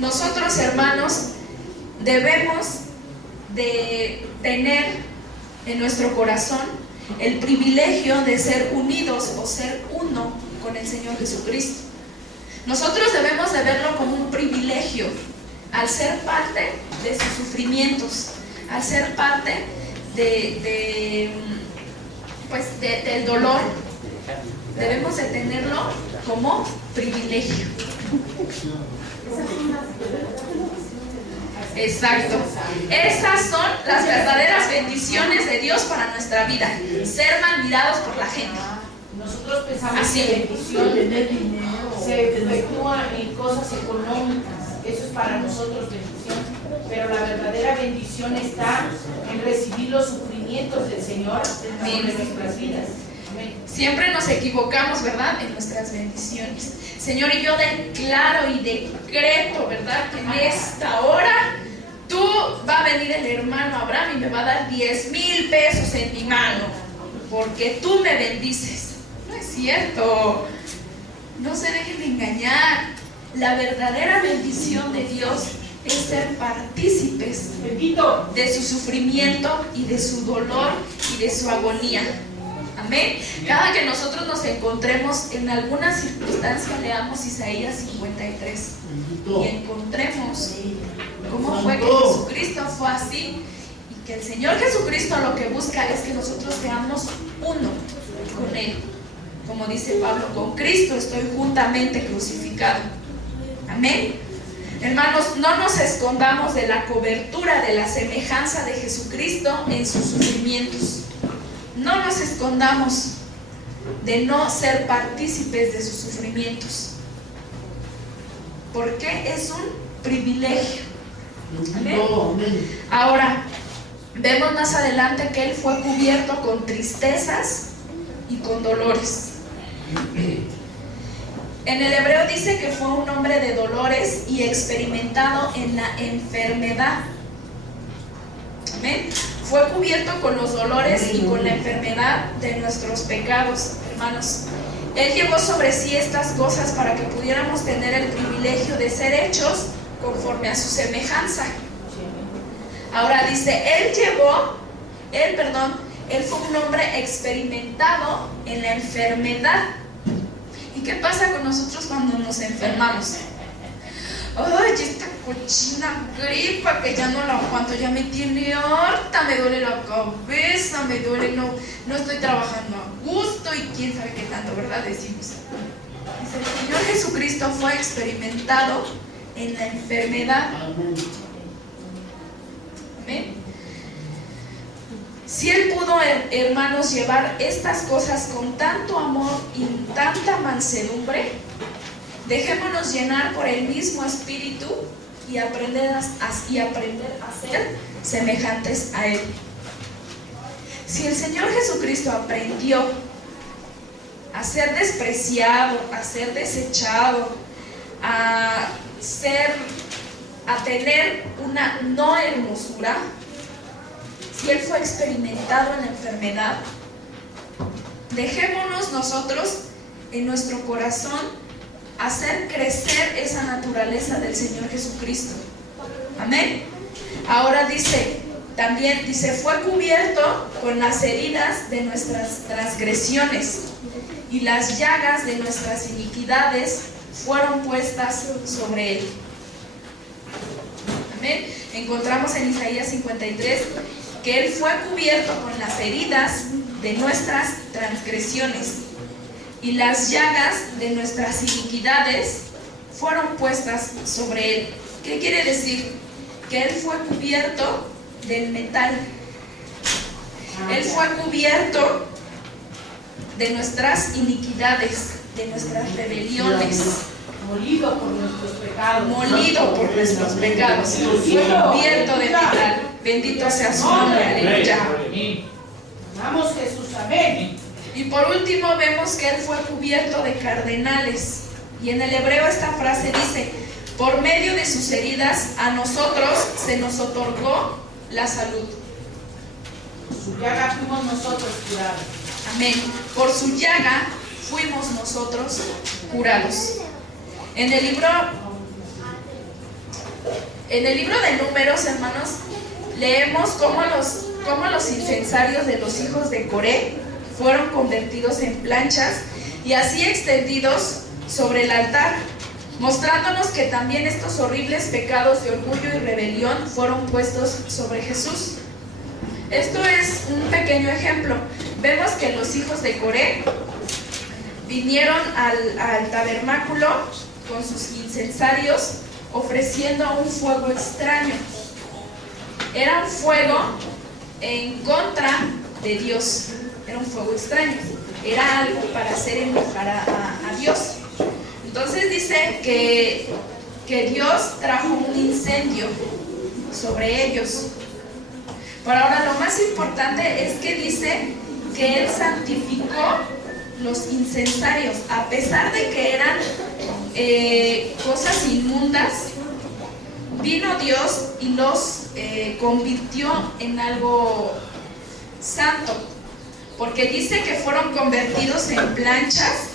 Nosotros, hermanos, debemos de tener en nuestro corazón el privilegio de ser unidos o ser uno con el Señor Jesucristo. Nosotros debemos de verlo como un privilegio al ser parte de sus sufrimientos, al ser parte del dolor. Debemos de tenerlo como privilegio. Exacto. Esas son las verdaderas bendiciones de Dios para nuestra vida. Ser mal mirados por la gente. Nosotros pensamos Así. que bendición se efectúa en cosas económicas. Eso es para nosotros bendición. Pero la verdadera bendición está en recibir los sufrimientos del Señor en nuestras vidas. Amén. Siempre nos equivocamos, ¿verdad?, en nuestras bendiciones. Señor, y yo declaro y decreto, ¿verdad?, que en esta hora tú va a venir el hermano Abraham y me va a dar 10,000 pesos en mi mano, porque tú me bendices. No es cierto. No se dejen de engañar. La verdadera bendición de Dios es ser partícipes Bendito. de su sufrimiento y de su dolor y de su agonía. Amén. Cada que nosotros nos encontremos en alguna circunstancia, leamos Isaías 53 y encontremos cómo fue que Jesucristo fue así, y que el Señor Jesucristo lo que busca es que nosotros seamos uno con Él. Como dice Pablo, con Cristo estoy juntamente crucificado. Amén. Hermanos, no nos escondamos de la cobertura de la semejanza de Jesucristo en sus sufrimientos. No nos escondamos de no ser partícipes de sus sufrimientos, porque es un privilegio. Amén. Ahora, vemos más adelante que Él fue cubierto con tristezas y con dolores. En el hebreo dice que fue un hombre de dolores y experimentado en la enfermedad. Amén. Fue cubierto con los dolores y con la enfermedad de nuestros pecados, hermanos. Él llevó sobre sí estas cosas para que pudiéramos tener el privilegio de ser hechos conforme a su semejanza. Ahora dice, él fue un hombre experimentado en la enfermedad. ¿Y qué pasa con nosotros cuando nos enfermamos? Ay, esta cochina gripa que ya no la aguanto, ya me tiene harta, me duele la cabeza, me duele, no estoy trabajando a gusto y quién sabe qué tanto, ¿verdad? Decimos. Dice, el Señor Jesucristo fue experimentado en la enfermedad. Amén. Si Él pudo, hermanos, llevar estas cosas con tanto amor y tanta mansedumbre, dejémonos llenar por el mismo Espíritu y aprender a ser semejantes a Él. Si el Señor Jesucristo aprendió a ser despreciado, a ser desechado, a tener una no hermosura, si Él fue experimentado en la enfermedad, dejémonos nosotros en nuestro corazón hacer crecer esa naturaleza del Señor Jesucristo. Amén. Ahora también dice, fue cubierto con las heridas de nuestras transgresiones y las llagas de nuestras iniquidades fueron puestas sobre Él. Amén. Encontramos en Isaías 53 que Él fue cubierto con las heridas de nuestras transgresiones y las llagas de nuestras iniquidades fueron puestas sobre Él. ¿Qué quiere decir? Que Él fue cubierto del metal. Él fue cubierto de nuestras iniquidades, de nuestras rebeliones. Molido por nuestros pecados. Molido por nuestros pecados. Fue cubierto de metal. Bendito sea su nombre. Aleluya. Vamos, Jesús, amén. Y por último vemos que Él fue cubierto de cardenales. Y en el hebreo esta frase dice, por medio de sus heridas a nosotros se nos otorgó la salud. Su llaga fuimos nosotros curados. Amén. Por su llaga fuimos nosotros curados. En el libro de Números, hermanos, leemos cómo los incensarios de los hijos de Coré fueron convertidos en planchas y así extendidos sobre el altar, mostrándonos que también estos horribles pecados de orgullo y rebelión fueron puestos sobre Jesús. Esto es un pequeño ejemplo. Vemos que los hijos de Coré vinieron al tabernáculo con sus incensarios ofreciendo un fuego extraño. Era un fuego en contra de Dios, era un fuego extraño, era algo para hacer enojar a Dios. Entonces dice que Dios trajo un incendio sobre ellos. Pero ahora lo más importante es que dice que Él santificó los incensarios, a pesar de que eran cosas inmundas. Vino Dios y los convirtió en algo santo, porque dice que fueron convertidos en planchas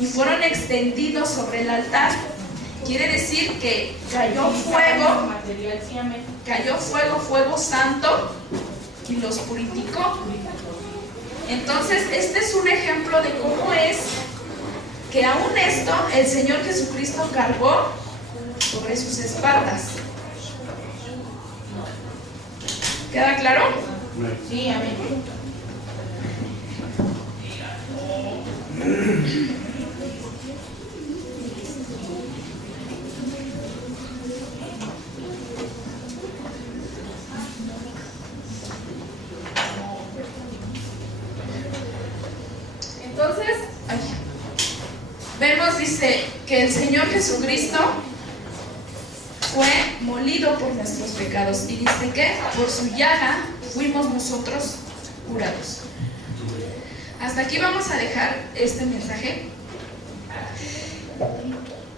y fueron extendidos sobre el altar. Quiere decir que cayó fuego santo y los purificó. Entonces, este es un ejemplo de cómo es que aún esto el Señor Jesucristo cargó sobre sus espaldas. ¿Queda claro? Sí, amén. Entonces, vemos, dice, que el Señor Jesucristo fue molido por nuestros pecados. Y dice que por su llaga fuimos nosotros curados. Hasta aquí vamos a dejar este mensaje.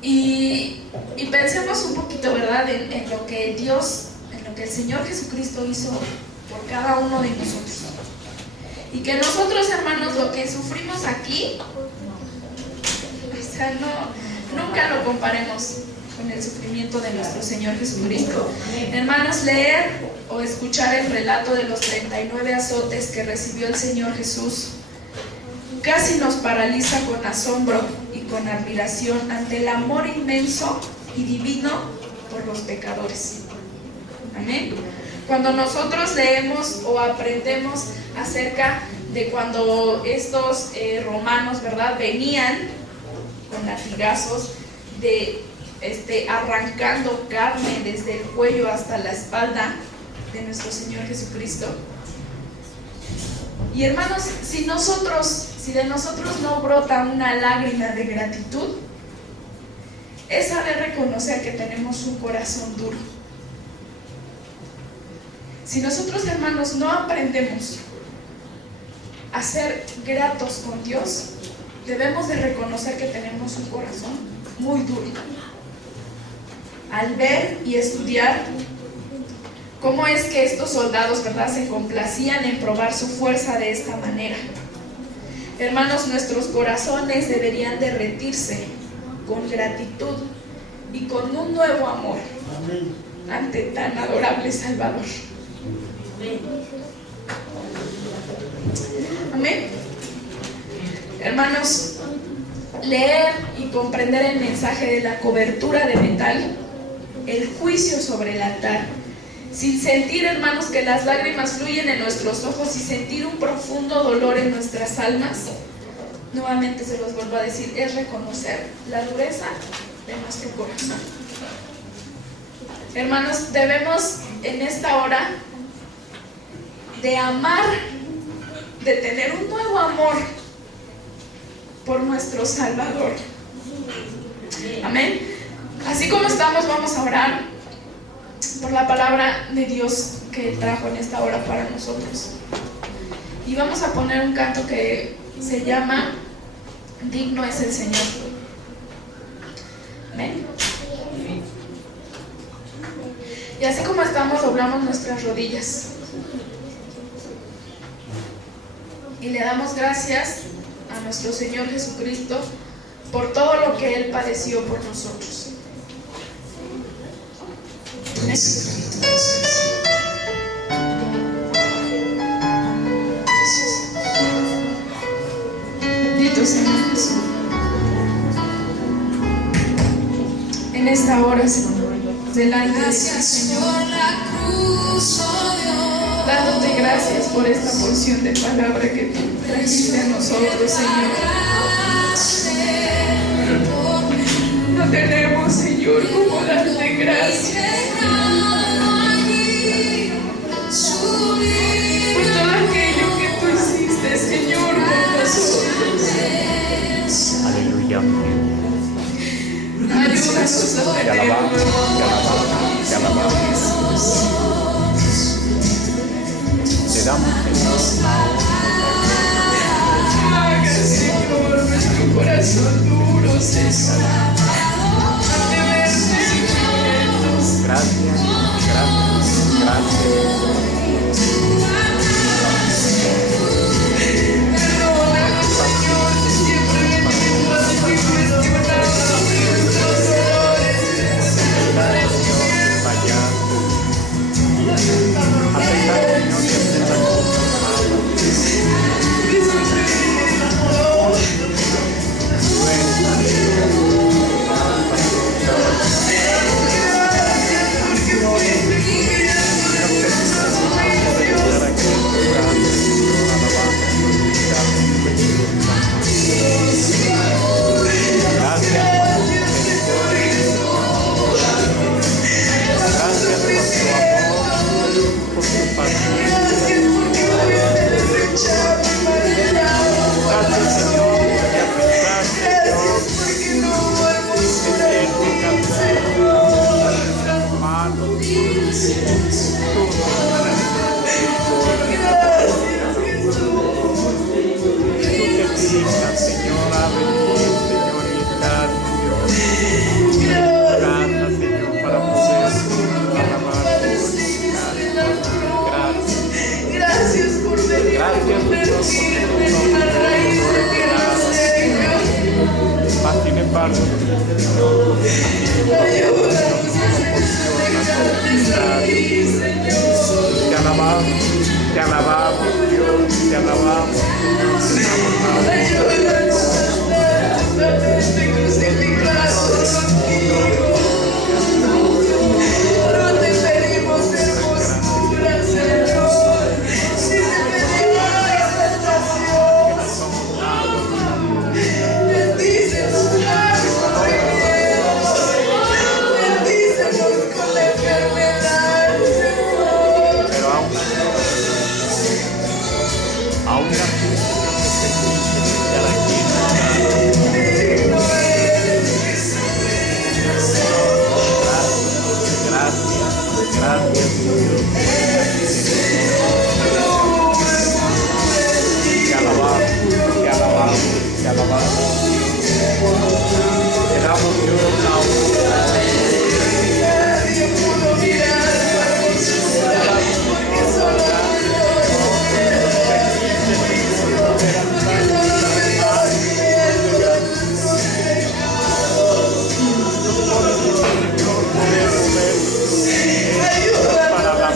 Y pensemos un poquito, ¿verdad?, en lo que Dios, en lo que el Señor Jesucristo hizo por cada uno de nosotros. Y que nosotros, hermanos, lo que sufrimos aquí, o sea, nunca lo comparemos con el sufrimiento de nuestro Señor Jesucristo. Hermanos, leer o escuchar el relato de los 39 azotes que recibió el Señor Jesús casi nos paraliza con asombro y con admiración ante el amor inmenso y divino por los pecadores. Amén. Cuando nosotros leemos o aprendemos acerca de cuando estos romanos, ¿verdad?, venían con latigazos, arrancando carne desde el cuello hasta la espalda de nuestro Señor Jesucristo. Y hermanos, si de nosotros no brota una lágrima de gratitud, es saber reconocer que tenemos un corazón duro. Si nosotros, hermanos, no aprendemos a ser gratos con Dios, debemos de reconocer que tenemos un corazón muy duro. Al ver y estudiar cómo es que estos soldados, ¿verdad?, se complacían en probar su fuerza de esta manera. Hermanos, nuestros corazones deberían derretirse con gratitud y con un nuevo amor ante tan adorable Salvador. Amén. Hermanos, leer y comprender el mensaje de la cobertura de metal, el juicio sobre el altar, sin sentir, hermanos, que las lágrimas fluyen en nuestros ojos y sentir un profundo dolor en nuestras almas, nuevamente se los vuelvo a decir, es reconocer la dureza de nuestro corazón. Hermanos, debemos en esta hora de amar, de tener un nuevo amor por nuestro Salvador. Amén. Así como estamos, vamos a orar por la palabra de Dios que trajo en esta hora para nosotros. Y vamos a poner un canto que se llama Digno es el Señor. Amén. Y así como estamos, doblamos nuestras rodillas y le damos gracias a nuestro Señor Jesucristo por todo lo que Él padeció por nosotros. Bendito Señor Jesús. En esta hora, Señor, delante de ti, Señor, dándote gracias por esta porción de palabra que tú trajiste a nosotros, Señor. No tenemos, Señor, como darte gracias por todo aquello que tú hiciste, Señor, por nosotros. Aleluya. Ayúdanos a Te tener un alabamos, nuevo te alabamos, te alabamos. Te damos, Señor, haga, Señor, nuestro corazón duro, Señor. De ver sentimientos. gracias, gracias, gracias. Perdónanos, Señor, si siempre venimos y cuestionamos nuestros dolores y nuestros padecimientos. Fallar. Aceptar, Señor, que aprendan con tus palabras. Gracias por venir a convertirme en una raíz de tierra seca. Sin embargo, Ayúdanos a dejarte sentir, Señor. te alabamos, Dios, te alabamos. Ayúdanos a estar totalmente crucificados contigo. No te pedimos hermosura, Señor. Si te pedimos exaltación. Bendícenos con miedo. Bendícenos con la enfermedad, Señor. Pero aún así, Señor, te permite estar aquí en la Digno eres, Gracias, gracias, Dios. Te alabamos, te alabamos, te alabamos. Te damos, Dios, la honra. Nadie pudo mirar tu hermosura, porque solo Para la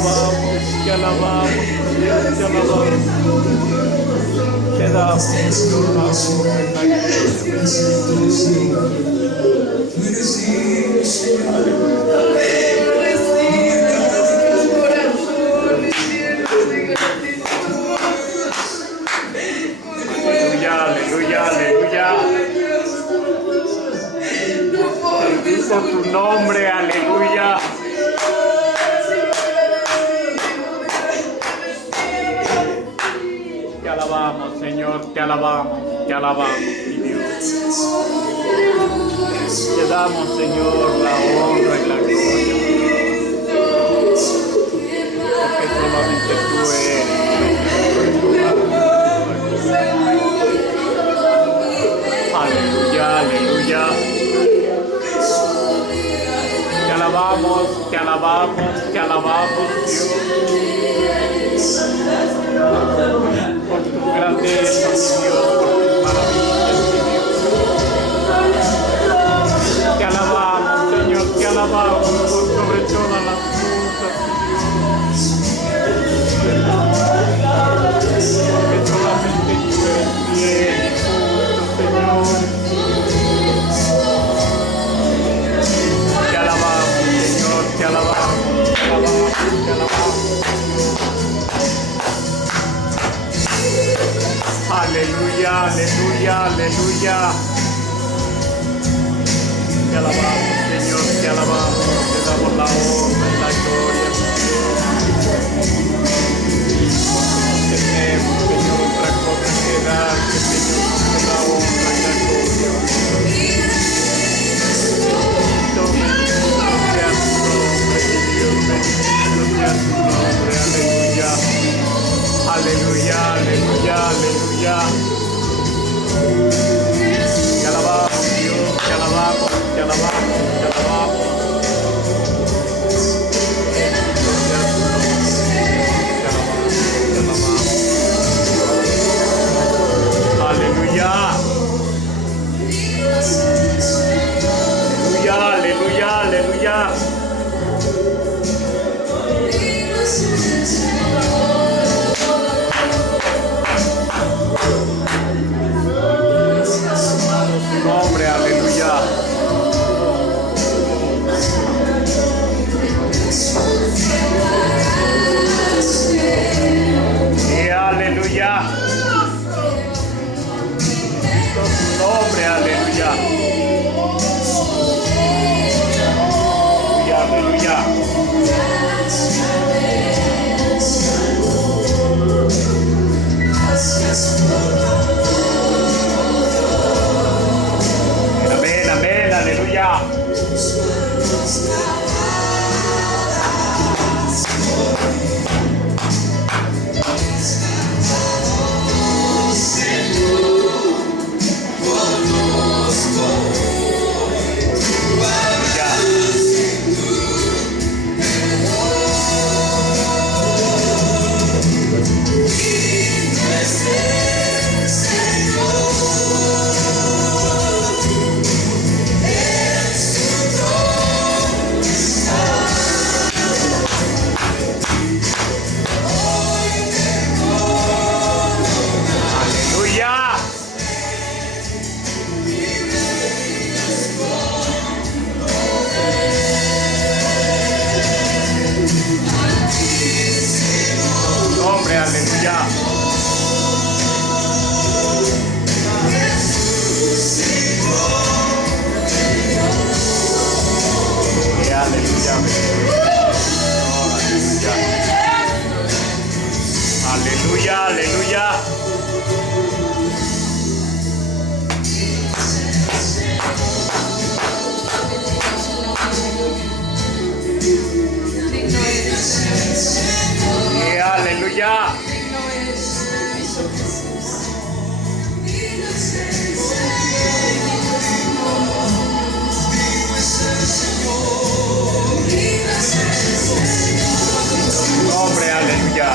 alabamos, te alabamos, te alabamos. Te damos la aleluya, aleluya. Bendice tu nombre, aleluya. Te alabamos, Señor, te alabamos, mi Dios. Te damos, Señor, la honra y la gloria, porque solamente tú eres. Aleluya, aleluya. Te alabamos, te alabamos, te alabamos, Dios. Por tu grandeza, mi Dios, por tus maravillas, mi Dios. Te alabamos, Señor, te alabamos por sobre todas las cosas, mi Dios. Porque solamente tú eres bien y justo, Señor. Te alabamos, Señor, te alabamos, te alabamos, te alabamos. Aleluya, aleluya, aleluya. Te alabamos, Señor, te alabamos, te damos la honra y la gloria. Tenemos, Señor, otra cosa que darte, Señor, te la honra y la gloria. Bendito sea tu nombre, mi Dios, bendito sea tu nombre, aleluya. Aleluya, aleluya, aleluya. Te alabamos, Dios, te alabamos, te alabamos, te alabamos. Aleluya. Aleluya, aleluya, aleluya. Nombre, aleluya. Y aleluya. Tu nombre, aleluya. Y aleluya. Amén, amén, aleluya. Aleluya, aleluya. Aleluya. Nombre, aleluya.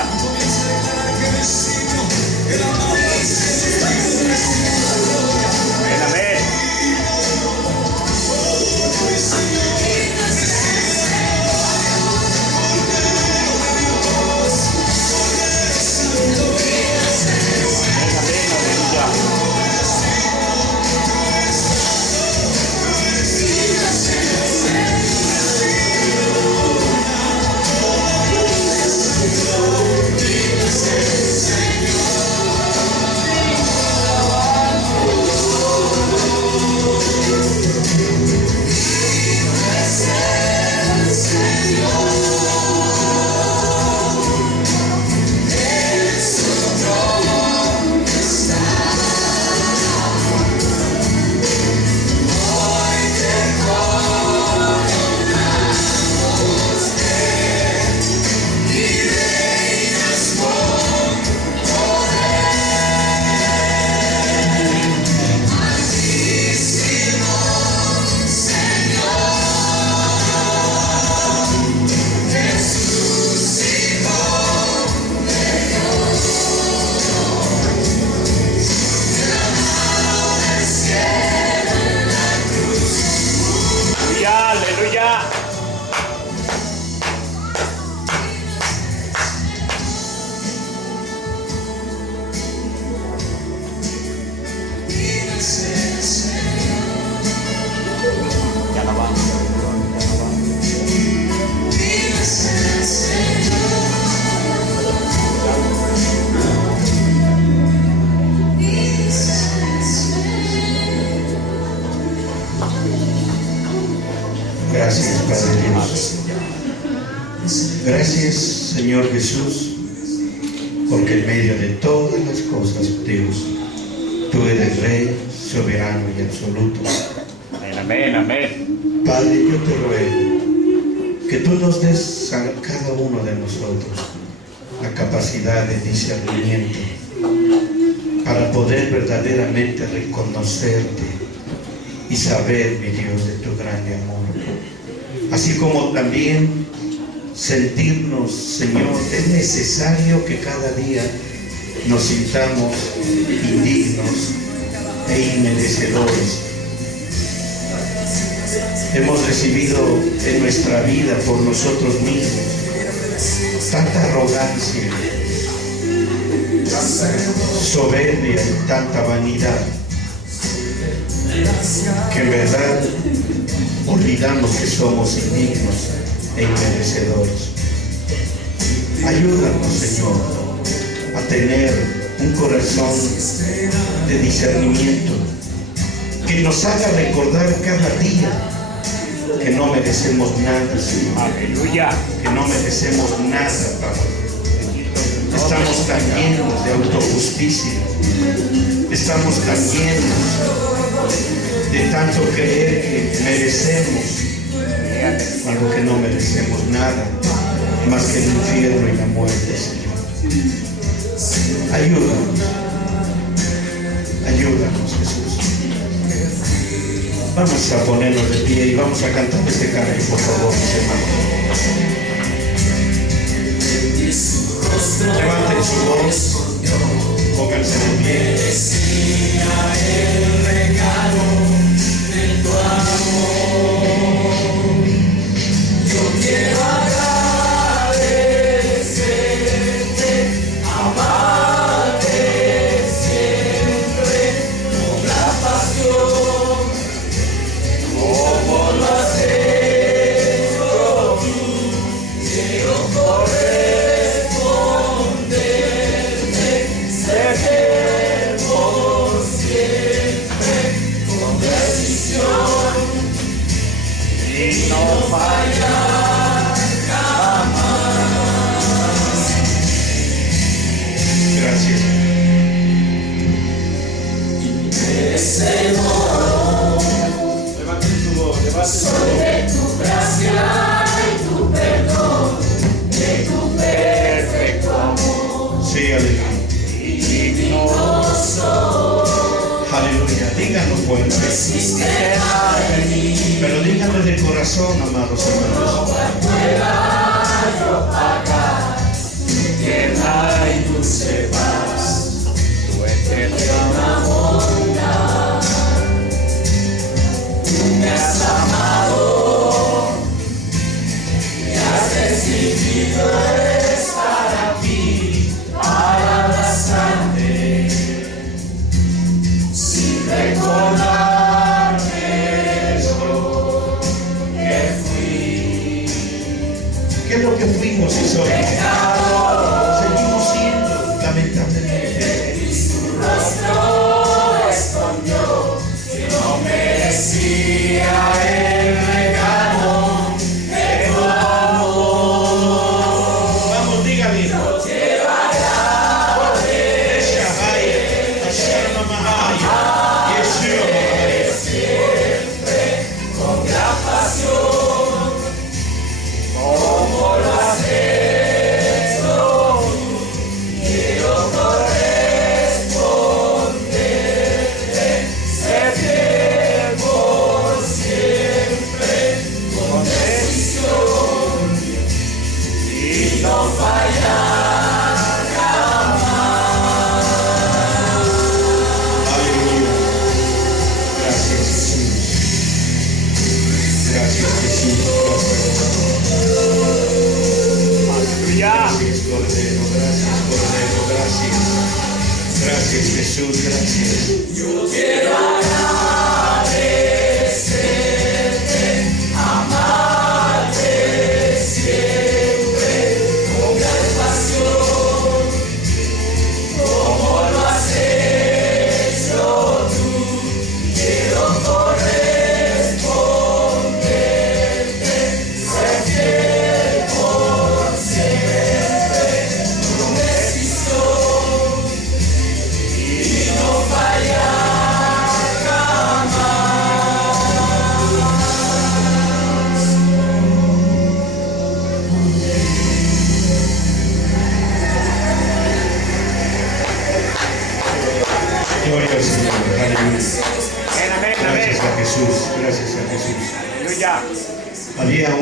Señor Jesús, porque en medio de todas las cosas, Dios, tú eres Rey, soberano y absoluto. Amén, amén, amén. Padre, yo te ruego que tú nos des a cada uno de nosotros la capacidad de discernimiento para poder verdaderamente reconocerte y saber, mi Dios, de tu grande amor. Así como también sentirnos, Señor, es necesario que cada día nos sintamos indignos e inmerecedores. Hemos recibido en nuestra vida por nosotros mismos tanta arrogancia, soberbia y tanta vanidad, que en verdad olvidamos que somos indignos e inmerecedores. Ayúdanos, Señor, a tener un corazón de discernimiento que nos haga recordar cada día que no merecemos nada, Señor. Aleluya. Que no merecemos nada, Padre. Estamos tan llenos de autojusticia. Estamos tan llenos de tanto creer que merecemos algo que no merecemos nada más que el infierno y la muerte, Señor. Ayúdanos. Ayúdanos, Jesús. Vamos a ponernos de pie y vamos a cantar este canto, por favor, mis hermanos. Levanten su voz, pónganse de pie. El regalo de tu amor. Yo quiero agradecerte, amarte siempre con la pasión, como lo has hecho tú. Quiero corresponderte, ser por siempre con decisión y no fallar jamás. Gracias. Levanten su voz, soy de tu gracia y tu perdón, de tu perfecto amor. Sí, aleluya. Aleluya, díganlo fuerte. Pero díganlo de corazón, amados hermanos. Tierna y dulce paz, tu eterna bondad. Tú me has amado, me has decidido estar aquí para abrazarte, sin recordarme lo que fui. ¿Qué es lo que fuimos y somos? Seguimos siendo, lamentablemente. Tu rostro escondió que no merecía el regalo de tu amor. Vamos, dígame. Yo quiero agradecer siempre con gran pasión, como lo has hecho. Quiero corresponderte, ser fiel por siempre con decisión y no fallar jamás. Aleluya. Gracias, Jesús. Gracias, Jesús. Aleluya. Gracias, Cordero. Gracias, Cordero. Gracias. Gracias, Jesús. Gracias. Yo quiero agradecerte, amarte siempre con gran pasión, como lo has hecho tú. Quiero corresponderte, ser fiel por siempre. Jesús, gracias a Jesús. Aleluya.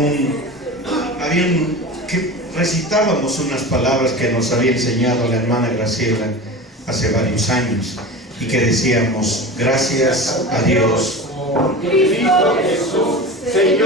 Que recitábamos unas palabras que nos había enseñado la hermana Graciela hace varios años y que decíamos, gracias a Dios. Cristo Jesús, Señor